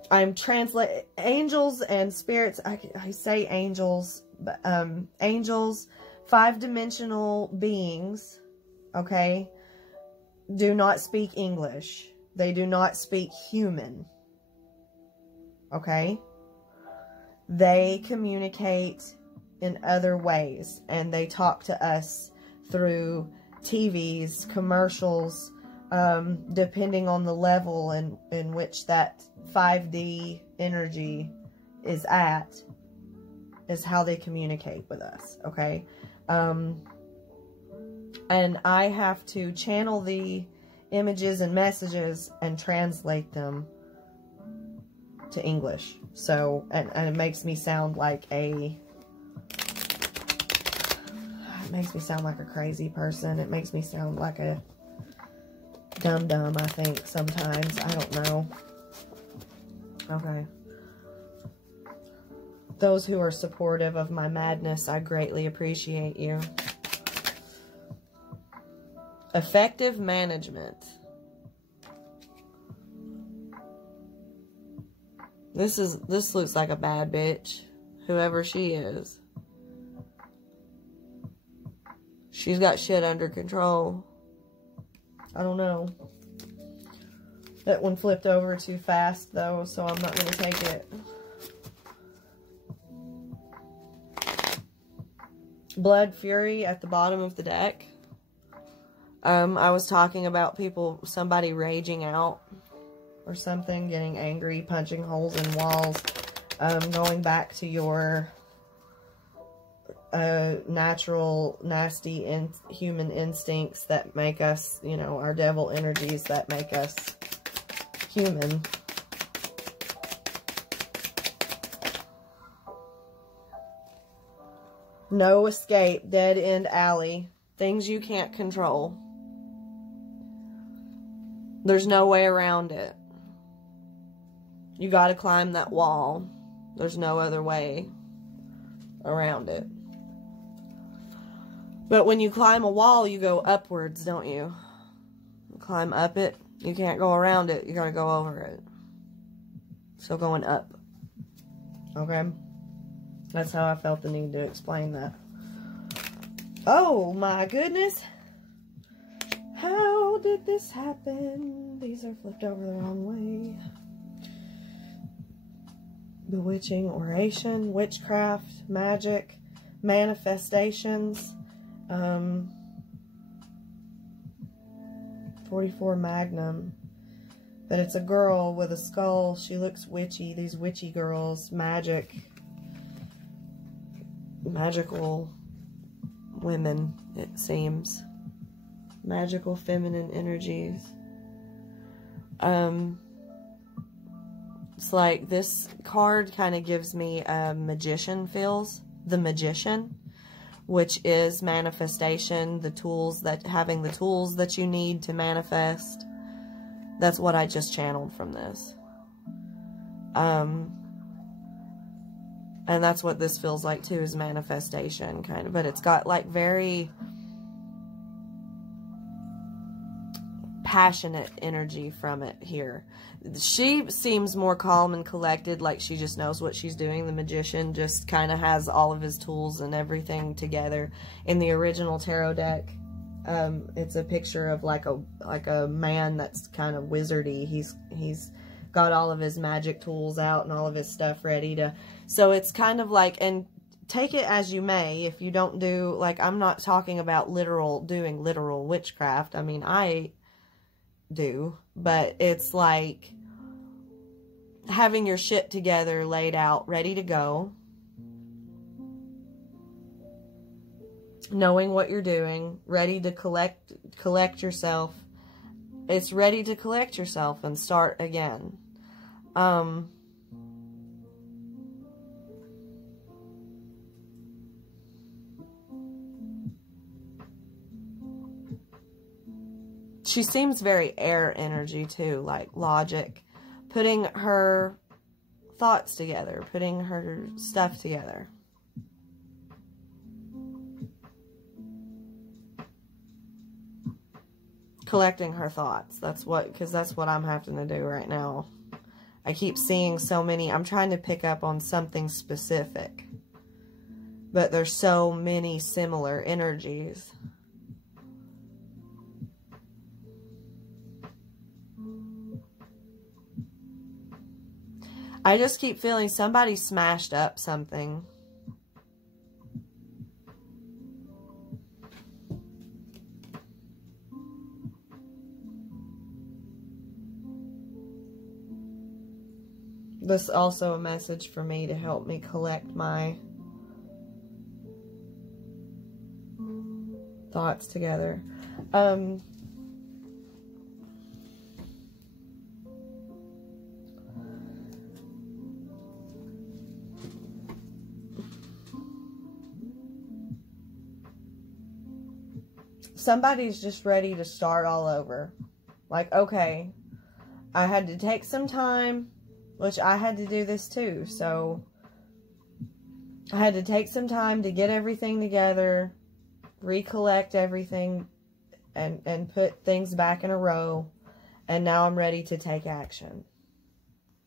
I'm translating angels and spirits. I say angels, but angels, 5-dimensional beings, okay, do not speak English. They do not speak human, okay? They communicate in other ways, and they talk to us through TVs, commercials, depending on the level in which that 5D energy is at, is how they communicate with us, okay? And I have to channel the images and messages and translate them to English. So, and it makes me sound like it makes me sound like a crazy person. It makes me sound like a dum-dum, I think, sometimes. I don't know. Okay. Those who are supportive of my madness, I greatly appreciate you. Effective management. This looks like a bad bitch. Whoever she is. She's got shit under control. I don't know. That one flipped over too fast, though, so I'm not going to take it. Blood Fury at the bottom of the deck. I was talking about somebody raging out or something, getting angry, punching holes in walls, going back to your natural, nasty, human instincts that make us, you know, our devil energies that make us human. No escape, dead end alley, things you can't control. There's no way around it. You gotta climb that wall. There's no other way around it. But when you climb a wall, you go upwards, don't you? You climb up it. You can't go around it. You gotta go over it. So going up. Okay? That's how I felt the need to explain that. Oh my goodness. How did this happen? These are flipped over the wrong way. Bewitching oration, witchcraft, magic, manifestations. 44 Magnum. But it's a girl with a skull. She looks witchy. These witchy girls. Magic. Magical women, it seems. Magical feminine energies. It's like this card kind of gives me magician feels. The Magician, which is manifestation, having the tools that you need to manifest. That's what I just channeled from this. And that's what this feels like too, is manifestation kind of, but it's got like very passionate energy from it here. She seems more calm and collected, like she just knows what she's doing. The Magician just kind of has all of his tools and everything together. In the original tarot deck, it's a picture of like a man that's kind of wizardy. He's got all of his magic tools out and all of his stuff ready to, so it's kind of like, and take it as you may, if you don't do, like, I'm not talking about doing literal witchcraft. I mean, I do, but it's like having your shit together, laid out, ready to go, knowing what you're doing, ready to collect yourself. It's ready to collect yourself and start again. She seems very air energy too, like logic, putting her thoughts together, putting her stuff together. Collecting her thoughts. Because that's what I'm having to do right now. I keep seeing so many. I'm trying to pick up on something specific, but there's so many similar energies. I just keep feeling somebody smashed up something. This is also a message for me to help me collect my thoughts together. Somebody's just ready to start all over. Like, okay, I had to take some time, which I had to do this too. So I had to take some time to get everything together, recollect everything, and put things back in a row. And now I'm ready to take action.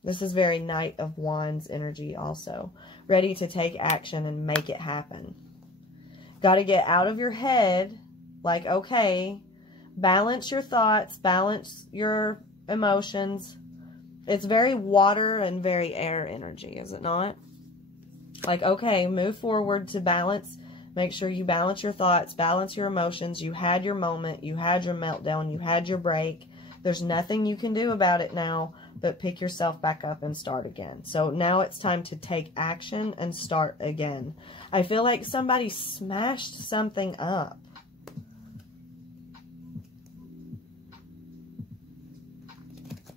This is very Knight of Wands energy also. Ready to take action and make it happen. Got to get out of your head. Like, okay, balance your thoughts, balance your emotions. It's very water and very air energy, is it not? Like, okay, move forward to balance. Make sure you balance your thoughts, balance your emotions. You had your moment, you had your meltdown, you had your break. There's nothing you can do about it now but pick yourself back up and start again. So now it's time to take action and start again. I feel like somebody smashed something up.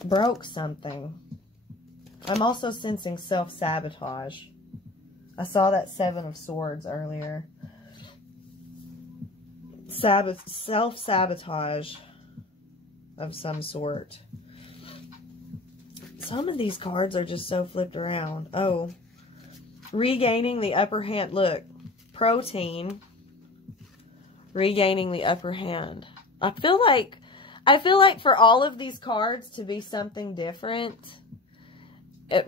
Broke something. I'm also sensing self-sabotage. I saw that 7 of Swords earlier. Self-sabotage of some sort. Some of these cards are just so flipped around. Oh. Regaining the upper hand. Look. Protein. Regaining the upper hand. I feel like for all of these cards to be something different,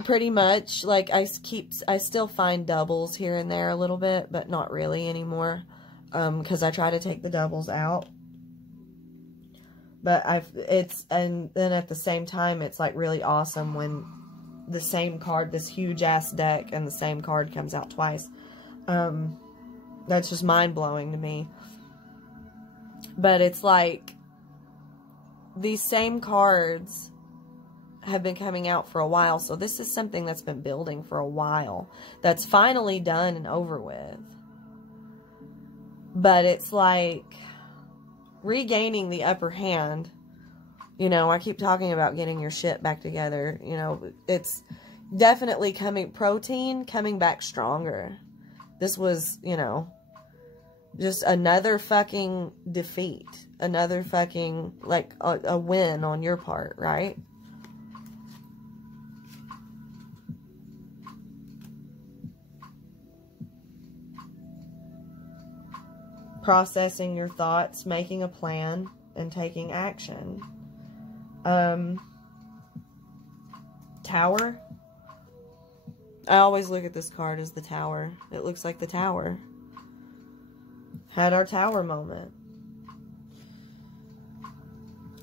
pretty much, like, I still find doubles here and there a little bit, but not really anymore, because I try to take the doubles out. But and then at the same time, it's like really awesome when the same card, this huge ass deck, and the same card comes out twice. That's just mind blowing to me. But it's like these same cards have been coming out for a while. So this is something that's been building for a while. That's finally done and over with. But it's like regaining the upper hand. You know, I keep talking about getting your shit back together. You know, it's definitely coming back stronger. This was, you know, just another fucking defeat. Another fucking, like, a win on your part, right? Processing your thoughts, making a plan, and taking action. Tower. I always look at this card as the Tower. It looks like the Tower. Had our Tower moment.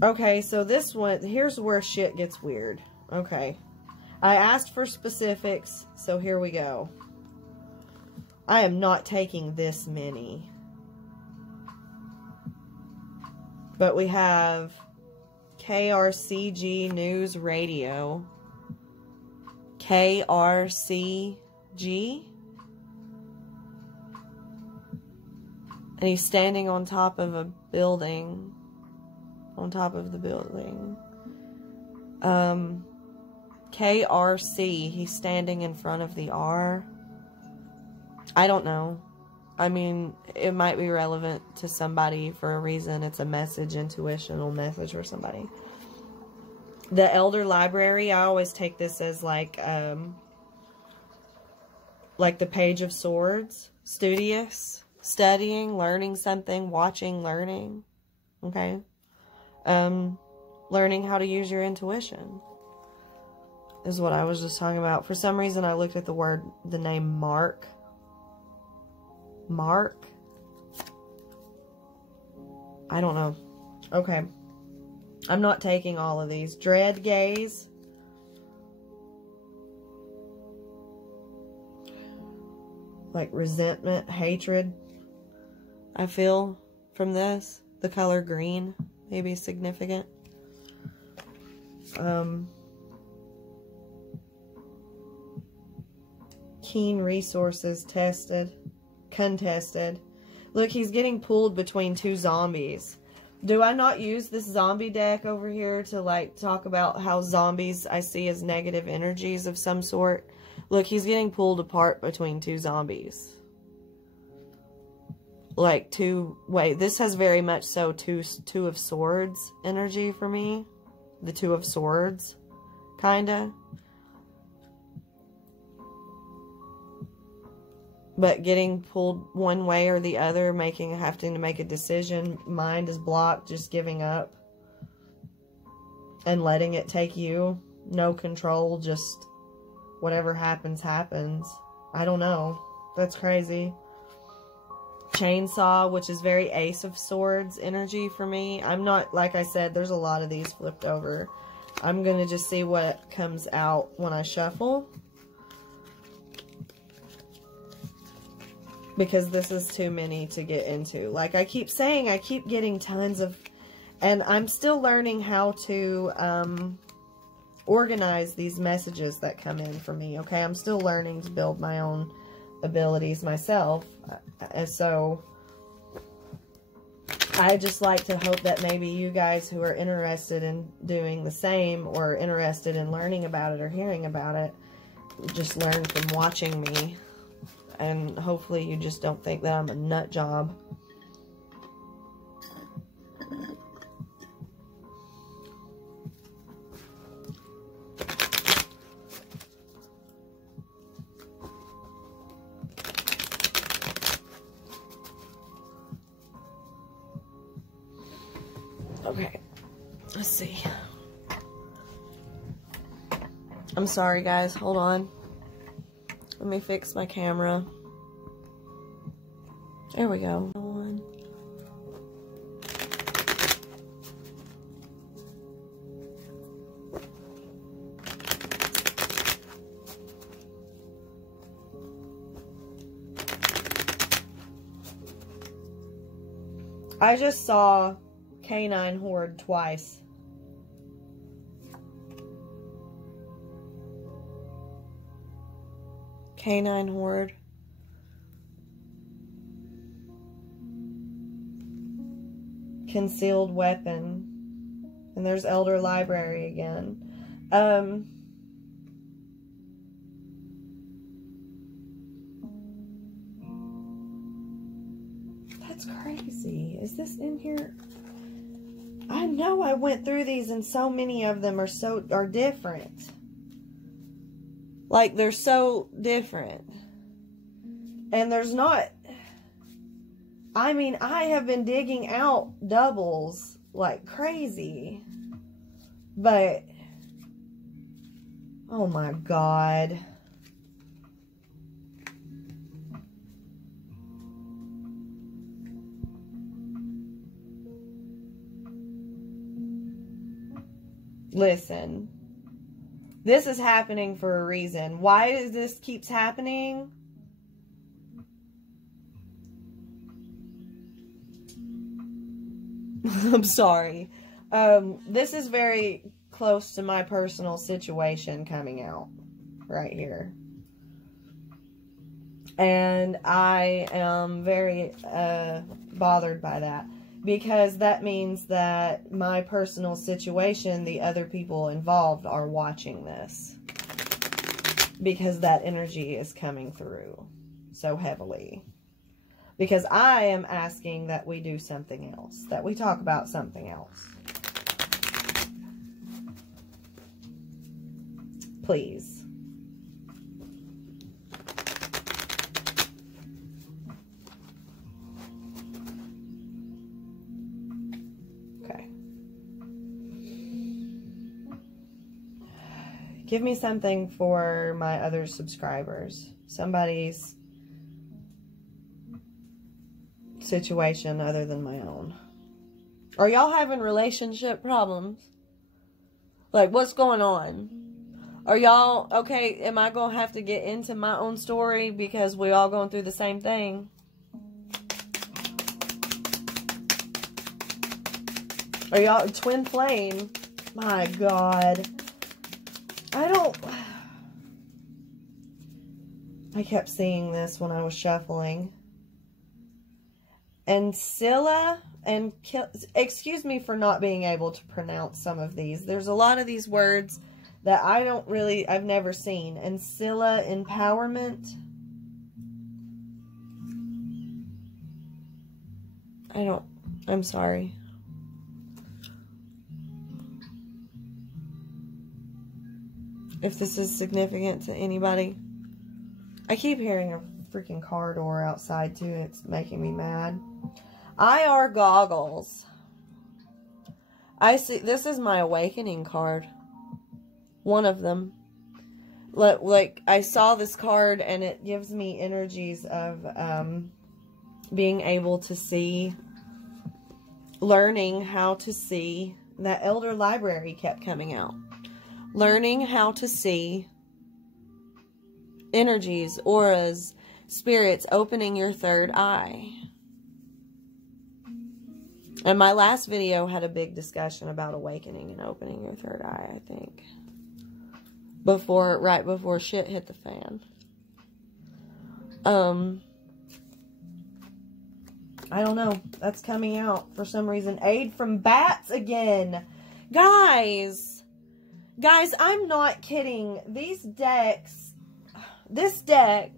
Okay, so this one, here's where shit gets weird. Okay. I asked for specifics, so here we go. I am not taking this many. But we have KRCG News Radio. KRCG. And he's standing on top of a building. On top of the building. KRC. He's standing in front of the R. I don't know. I mean, it might be relevant to somebody for a reason. It's a message, intuitional message for somebody. The Elder Library, I always take this as like the Page of Swords. Studious, studying, learning something, watching, learning. Okay? Learning how to use your intuition is what I was just talking about. For some reason, I looked at the name Mark. Mark? I don't know. Okay. I'm not taking all of these. Dread gaze. Like resentment, hatred. I feel from this. The color green. Maybe significant. Keen resources tested. Contested. Look, he's getting pulled between two zombies. Do I not use this zombie deck over here to, like, talk about how zombies I see as negative energies of some sort? Look, he's getting pulled apart between two zombies. Like, this has very much so two of Swords energy for me. The Two of Swords, kinda. but getting pulled one way or the other, having to make a decision, mind is blocked, just giving up and letting it take you. No control, just whatever happens, happens. I don't know. That's crazy. Chainsaw, which is very Ace of Swords energy for me. I'm not, like I said, there's a lot of these flipped over. I'm going to just see what comes out when I shuffle, because this is too many to get into. Like I keep saying, I keep getting tons of, and I'm still learning how to organize these messages that come in for me, okay? I'm still learning to build my own abilities myself. So I just like to hope that maybe you guys who are interested in doing the same, or interested in learning about it or hearing about it, just learn from watching me. And hopefully you just don't think that I'm a nut job. Okay, let's see. I'm sorry, guys. Hold on. Let me fix my camera. There we go. I just saw Canine Horde twice. Canine Horde. Concealed weapon. And there's Elder Library again. That's crazy. Is this in here? I know I went through these and so many of them are different. Like, they're so different. And there's not... I mean, I have been digging out doubles like crazy. But... oh my God. Listen. This is happening for a reason. Why does this keeps happening? I'm sorry. This is very close to my personal situation coming out right here. And I am very bothered by that. Because that means that my personal situation, the other people involved are watching this. Because that energy is coming through so heavily. Because I am asking that we do something else. That we talk about something else. Please. Give me something for my other subscribers. Somebody's situation other than my own. Are y'all having relationship problems? Like, what's going on? Are y'all, okay, am I going to have to get into my own story because we all going through the same thing? Are y'all twin flame? My God. I kept seeing this when I was shuffling. And Scylla and excuse me for not being able to pronounce some of these. There's a lot of these words that I've never seen. And Scylla empowerment. I'm sorry. If this is significant to anybody. I keep hearing a freaking car door outside too. It's making me mad. IR goggles. I see, this is my awakening card. One of them. Like, I saw this card and it gives me energies of being able to see, learning how to see. That Elder Library kept coming out. Learning how to see energies, auras, spirits, opening your third eye. And my last video had a big discussion about awakening and opening your third eye, I think. Right before shit hit the fan. I don't know. That's coming out for some reason. Aid from bats again. Guys, I'm not kidding. These decks, this deck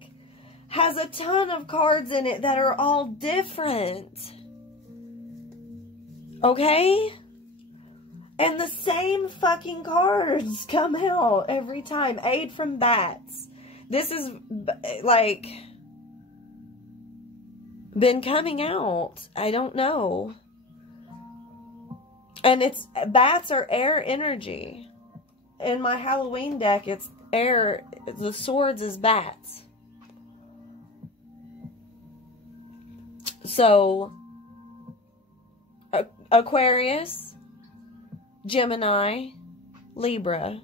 has a ton of cards in it that are all different. Okay? And the same fucking cards come out every time. Aid from bats. This is, like, been coming out. I don't know. And bats are air energy. In my Halloween deck, it's air. The swords is bats. So, Aquarius, Gemini, Libra.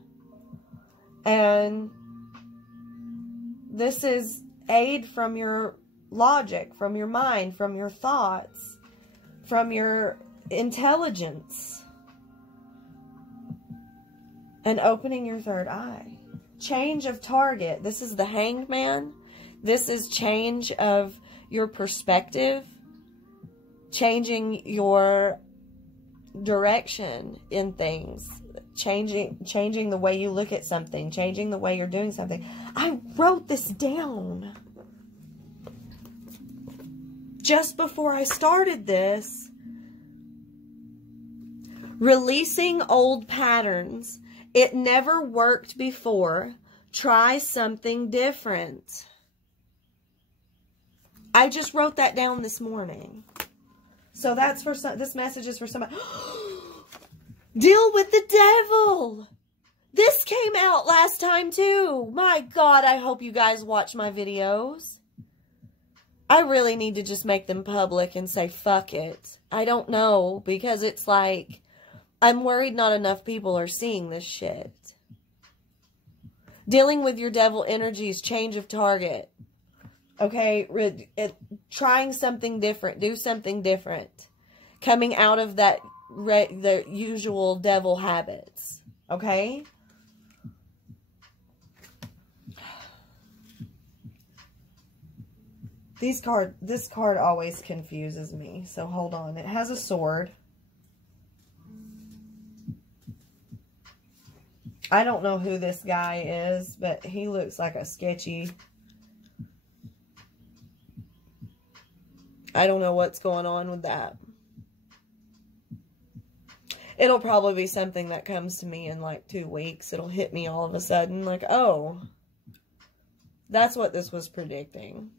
And this is aid from your logic, from your mind, from your thoughts, from your intelligence. And opening your third eye. Change of target. This is the Hanged Man. This is change of your perspective. Changing your direction in things. Changing the way you look at something. Changing the way you're doing something. I wrote this down just before I started this. Releasing old patterns. It never worked before. Try something different. I just wrote that down this morning. So that's for some, this message is for somebody. Deal with the devil. This came out last time too. My God, I hope you guys watch my videos. I really need to just make them public and say, fuck it. I don't know, because it's like, I'm worried not enough people are seeing this shit. Dealing with your devil energies, change of target. Okay, trying something different, do something different. Coming out of that, the usual devil habits. Okay? This card always confuses me, so hold on. It has a sword. I don't know who this guy is, but he looks like a sketchy. I don't know what's going on with that. It'll probably be something that comes to me in like 2 weeks. It'll hit me all of a sudden. Like, oh, that's what this was predicting.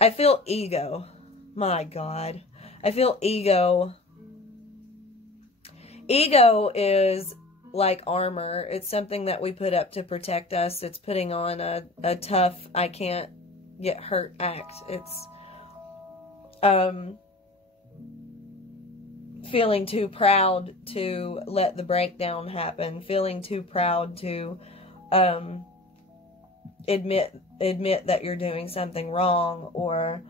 I feel ego. My God. I feel ego. Ego is like armor. It's something that we put up to protect us. It's putting on a tough, I can't get hurt act. It's feeling too proud to let the breakdown happen. Feeling too proud to admit that you're doing something wrong, or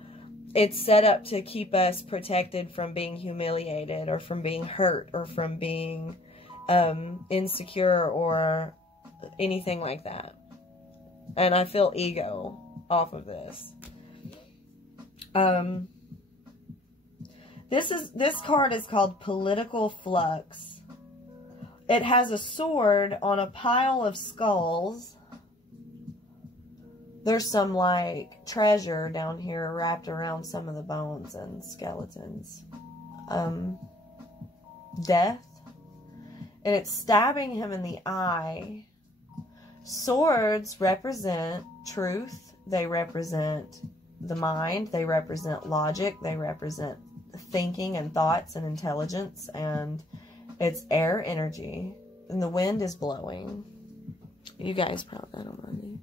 it's set up to keep us protected from being humiliated or from being hurt or from being insecure or anything like that. And I feel ego off of this. This card is called Political Flux. It has a sword on a pile of skulls. There's some, like, treasure down here wrapped around some of the bones and skeletons. Death. And it's stabbing him in the eye. Swords represent truth. They represent the mind. They represent logic. They represent thinking and thoughts and intelligence. And it's air energy. And the wind is blowing. You guys probably, I don't know.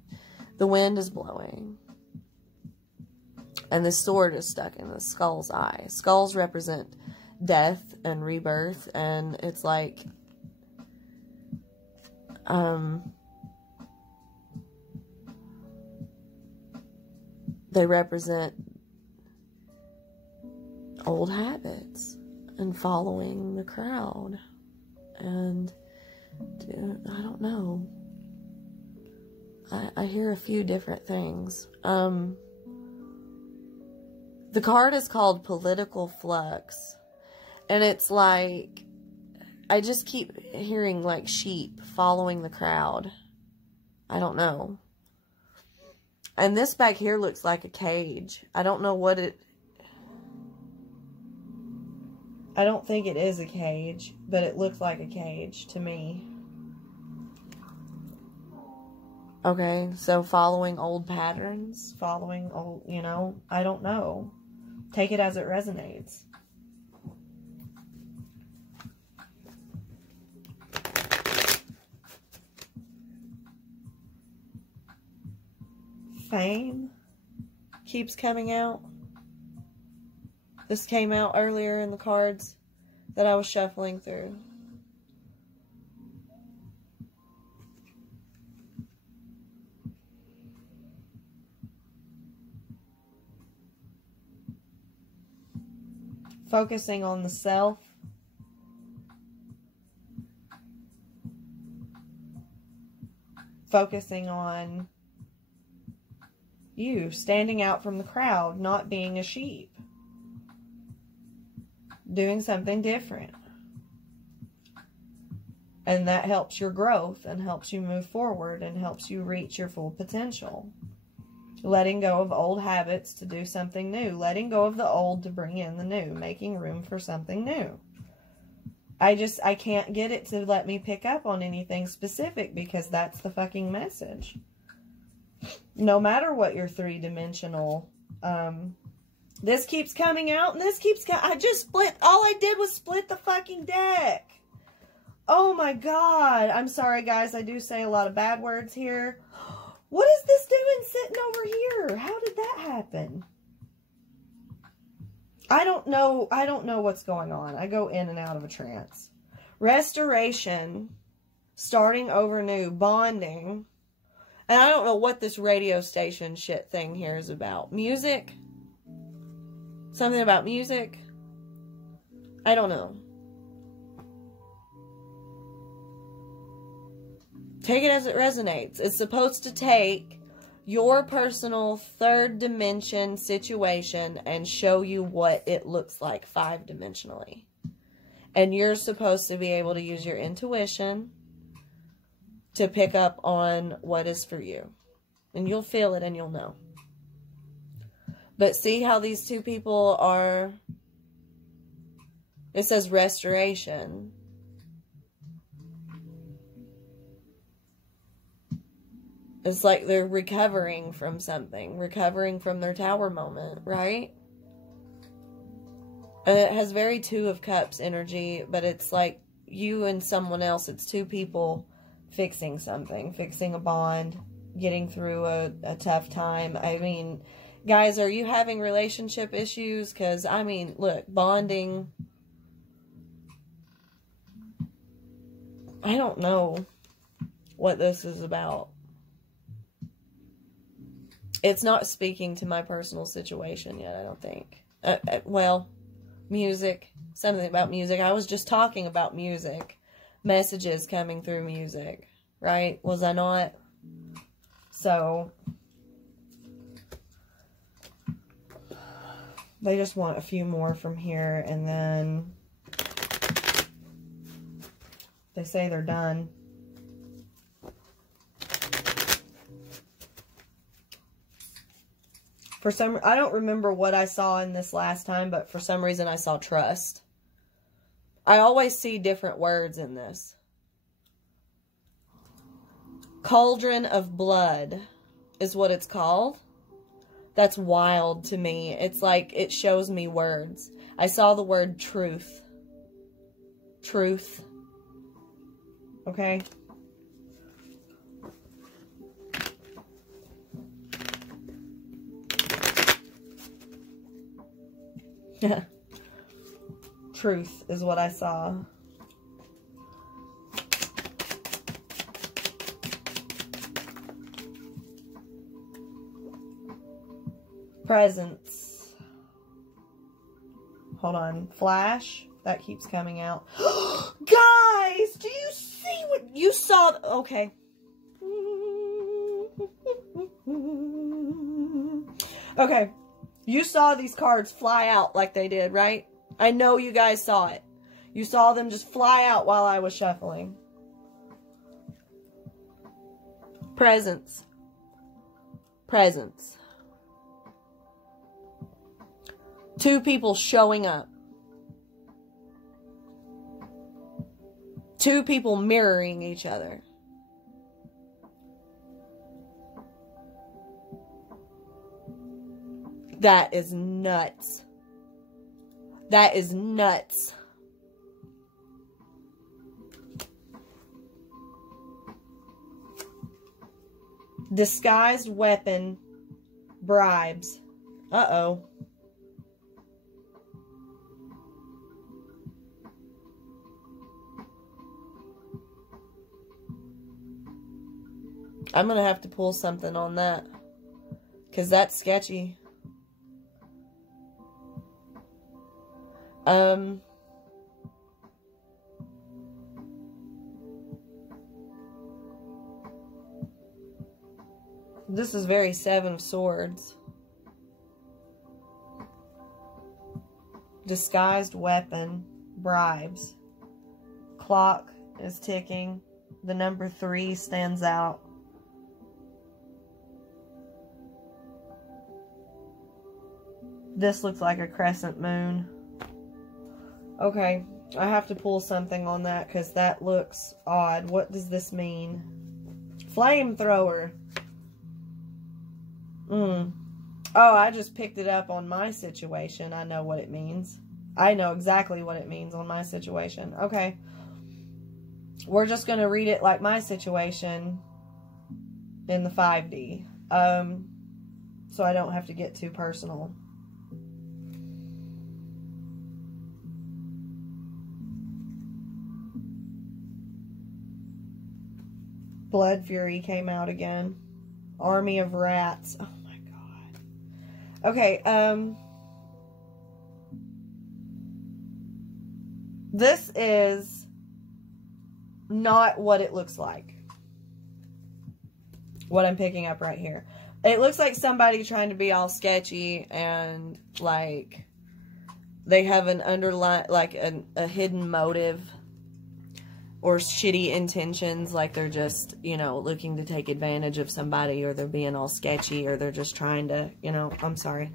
The wind is blowing. And the sword is stuck in the skull's eye. Skulls represent death and rebirth. And it's like, they represent old habits and following the crowd. And I don't know. I hear a few different things. The card is called Political Flux. And it's like, I just keep hearing like sheep following the crowd. I don't know. And this back here looks like a cage. I don't know what it... I don't think it is a cage, but it looks like a cage to me. Okay, so following old patterns, following old, you know, I don't know. Take it as it resonates. Fame keeps coming out. This came out earlier in the cards that I was shuffling through. Focusing on the self. Focusing on you, standing out from the crowd, not being a sheep. Doing something different. And that helps your growth and helps you move forward and helps you reach your full potential. Letting go of old habits to do something new. Letting go of the old to bring in the new. Making room for something new. I can't get it to let me pick up on anything specific because that's the fucking message. No matter what your three-dimensional, this keeps coming out and this keeps I just split, all I did was split the fucking deck. Oh my God. I'm sorry guys, I do say a lot of bad words here. What is this doing sitting over here? How did that happen? I don't know what's going on. I go in and out of a trance. Restoration, starting over new, bonding. And I don't know what this radio station shit thing here is about. Music? Something about music? I don't know. Take it as it resonates. It's supposed to take your personal third dimension situation and show you what it looks like 5-dimensionally. And you're supposed to be able to use your intuition to pick up on what is for you. And you'll feel it and you'll know. But see how these two people are... It says restoration. It's like they're recovering from something. Recovering from their tower moment, right? And it has very Two of Cups energy, but it's like you and someone else. It's two people fixing something. Fixing a bond. Getting through a tough time. I mean, guys, are you having relationship issues? Because, I mean, look, bonding. I don't know what this is about. It's not speaking to my personal situation yet, I don't think. Well, music. Something about music. I was just talking about music. Messages coming through music. Right? Was I not? So, they just want a few more from here, and then they say they're done. For some, I don't remember what I saw in this last time, but for some reason I saw trust. I always see different words in this. Cauldron of Blood is what it's called. That's wild to me. It's like it shows me words. I saw the word truth. Truth. Okay. Truth is what I saw. Presence. Hold on. Flash. That keeps coming out. Guys, do you see what you saw? Okay. Okay. You saw these cards fly out like they did, right? I know you guys saw it. You saw them just fly out while I was shuffling. Presence. Presence. Two people showing up. Two people mirroring each other. That is nuts. That is nuts. Disguised weapon. Bribes. Uh-oh. I'm going to have to pull something on that. Because that's sketchy. This is very Seven of Swords. Disguised weapon. Bribes. Clock is ticking. The number 3 stands out. This looks like a crescent moon. Okay, I have to pull something on that because that looks odd. What does this mean? Flamethrower. Oh, I just picked it up on my situation. I know what it means. I know exactly what it means on my situation. Okay. We're just going to read it like my situation in the 5D. So I don't have to get too personal. Blood Fury came out again. Army of Rats. Oh my god. Okay, this is not what it looks like. What I'm picking up right here. It looks like somebody trying to be all sketchy and like they have an underlying, like a hidden motive. Or shitty intentions, like they're just, you know, looking to take advantage of somebody, or they're being all sketchy, or they're just trying to, you know, I'm sorry.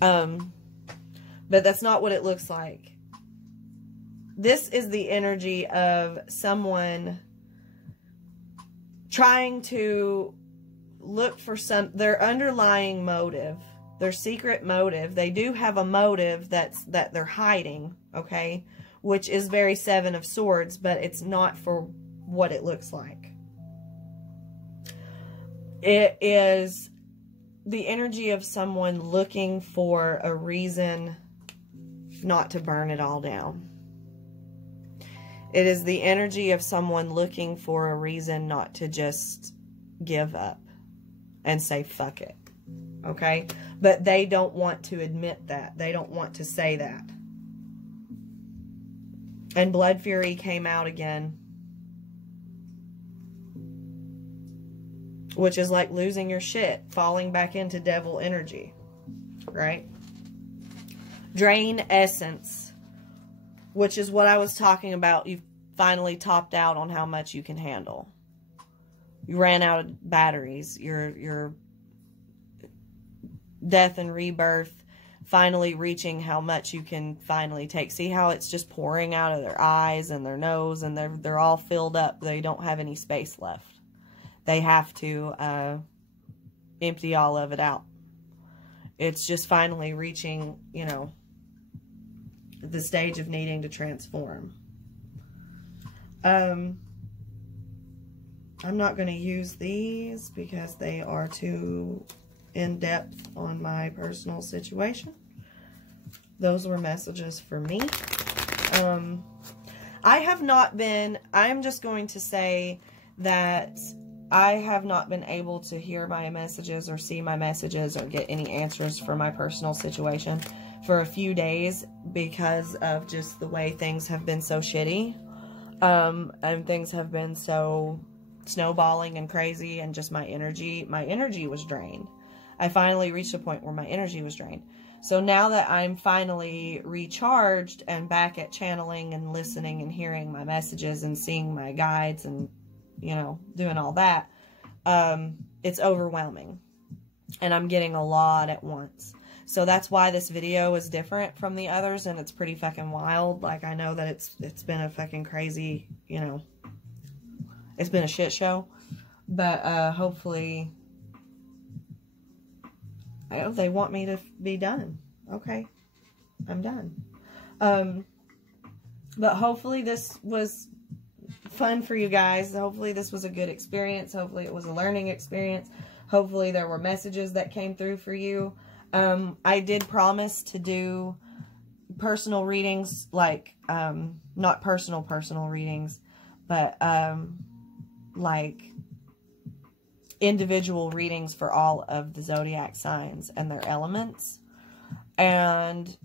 But that's not what it looks like. This is the energy of someone trying to look for their underlying motive, their secret motive. They do have a motive that they're hiding, okay? Which is very Seven of Swords, but it's not for what it looks like. It is the energy of someone looking for a reason not to burn it all down. It is the energy of someone looking for a reason not to just give up and say, fuck it. Okay? But they don't want to admit that. They don't want to say that. And Blood Fury came out again. Which is like losing your shit. Falling back into devil energy. Right? Drain Essence. Which is what I was talking about. You've finally topped out on how much you can handle. You ran out of batteries. Your death and rebirth. Finally reaching how much you can finally take. See how it's just pouring out of their eyes and their nose, and they're all filled up. They don't have any space left. they have to empty all of it out. It's just finally reaching, you know, the stage of needing to transform. I'm not going to use these because they are too in-depth on my personal situation. Those were messages for me. I'm just going to say that I have not been able to hear my messages or see my messages or get any answers for my personal situation for a few days because of just the way things have been so shitty. And things have been so snowballing and crazy, and just my energy was drained. I finally reached a point where my energy was drained. So now that I'm finally recharged and back at channeling and listening and hearing my messages and seeing my guides and, you know, doing all that, it's overwhelming. And I'm getting a lot at once. So that's why this video is different from the others, and it's pretty fucking wild. Like, I know that it's been a fucking crazy, you know, it's been a shit show. But hopefully, they want me to be done. Okay, I'm done. But hopefully this was fun for you guys. Hopefully this was a good experience. Hopefully it was a learning experience. Hopefully there were messages that came through for you. I did promise to do personal readings, like, not personal readings, but, like, individual readings for all of the zodiac signs and their elements. And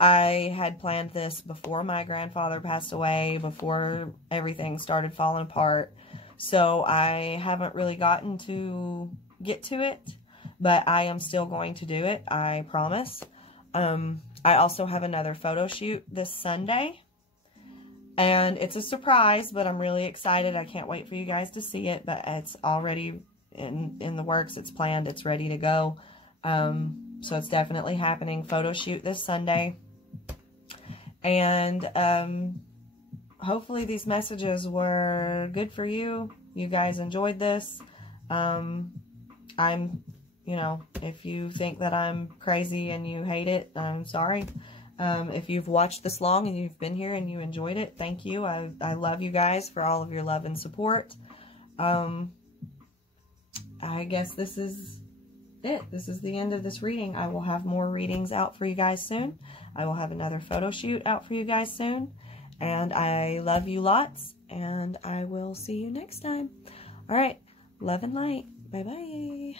I had planned this before my grandfather passed away, before everything started falling apart. So I haven't really gotten to get to it, but I am still going to do it, I promise. I also have another photo shoot this Sunday, and it's a surprise, but I'm really excited. I can't wait for you guys to see it, but it's already in the works. It's planned. It's ready to go. So it's definitely happening. Photo shoot this Sunday. And hopefully these messages were good for you. You guys enjoyed this. You know, if you think that I'm crazy and you hate it, I'm sorry. If you've watched this long and you've been here and you enjoyed it, thank you. I love you guys for all of your love and support. I guess this is it. This is the end of this reading. I will have more readings out for you guys soon. I will have another photo shoot out for you guys soon. And I love you lots. And I will see you next time. All right. Love and light. Bye-bye.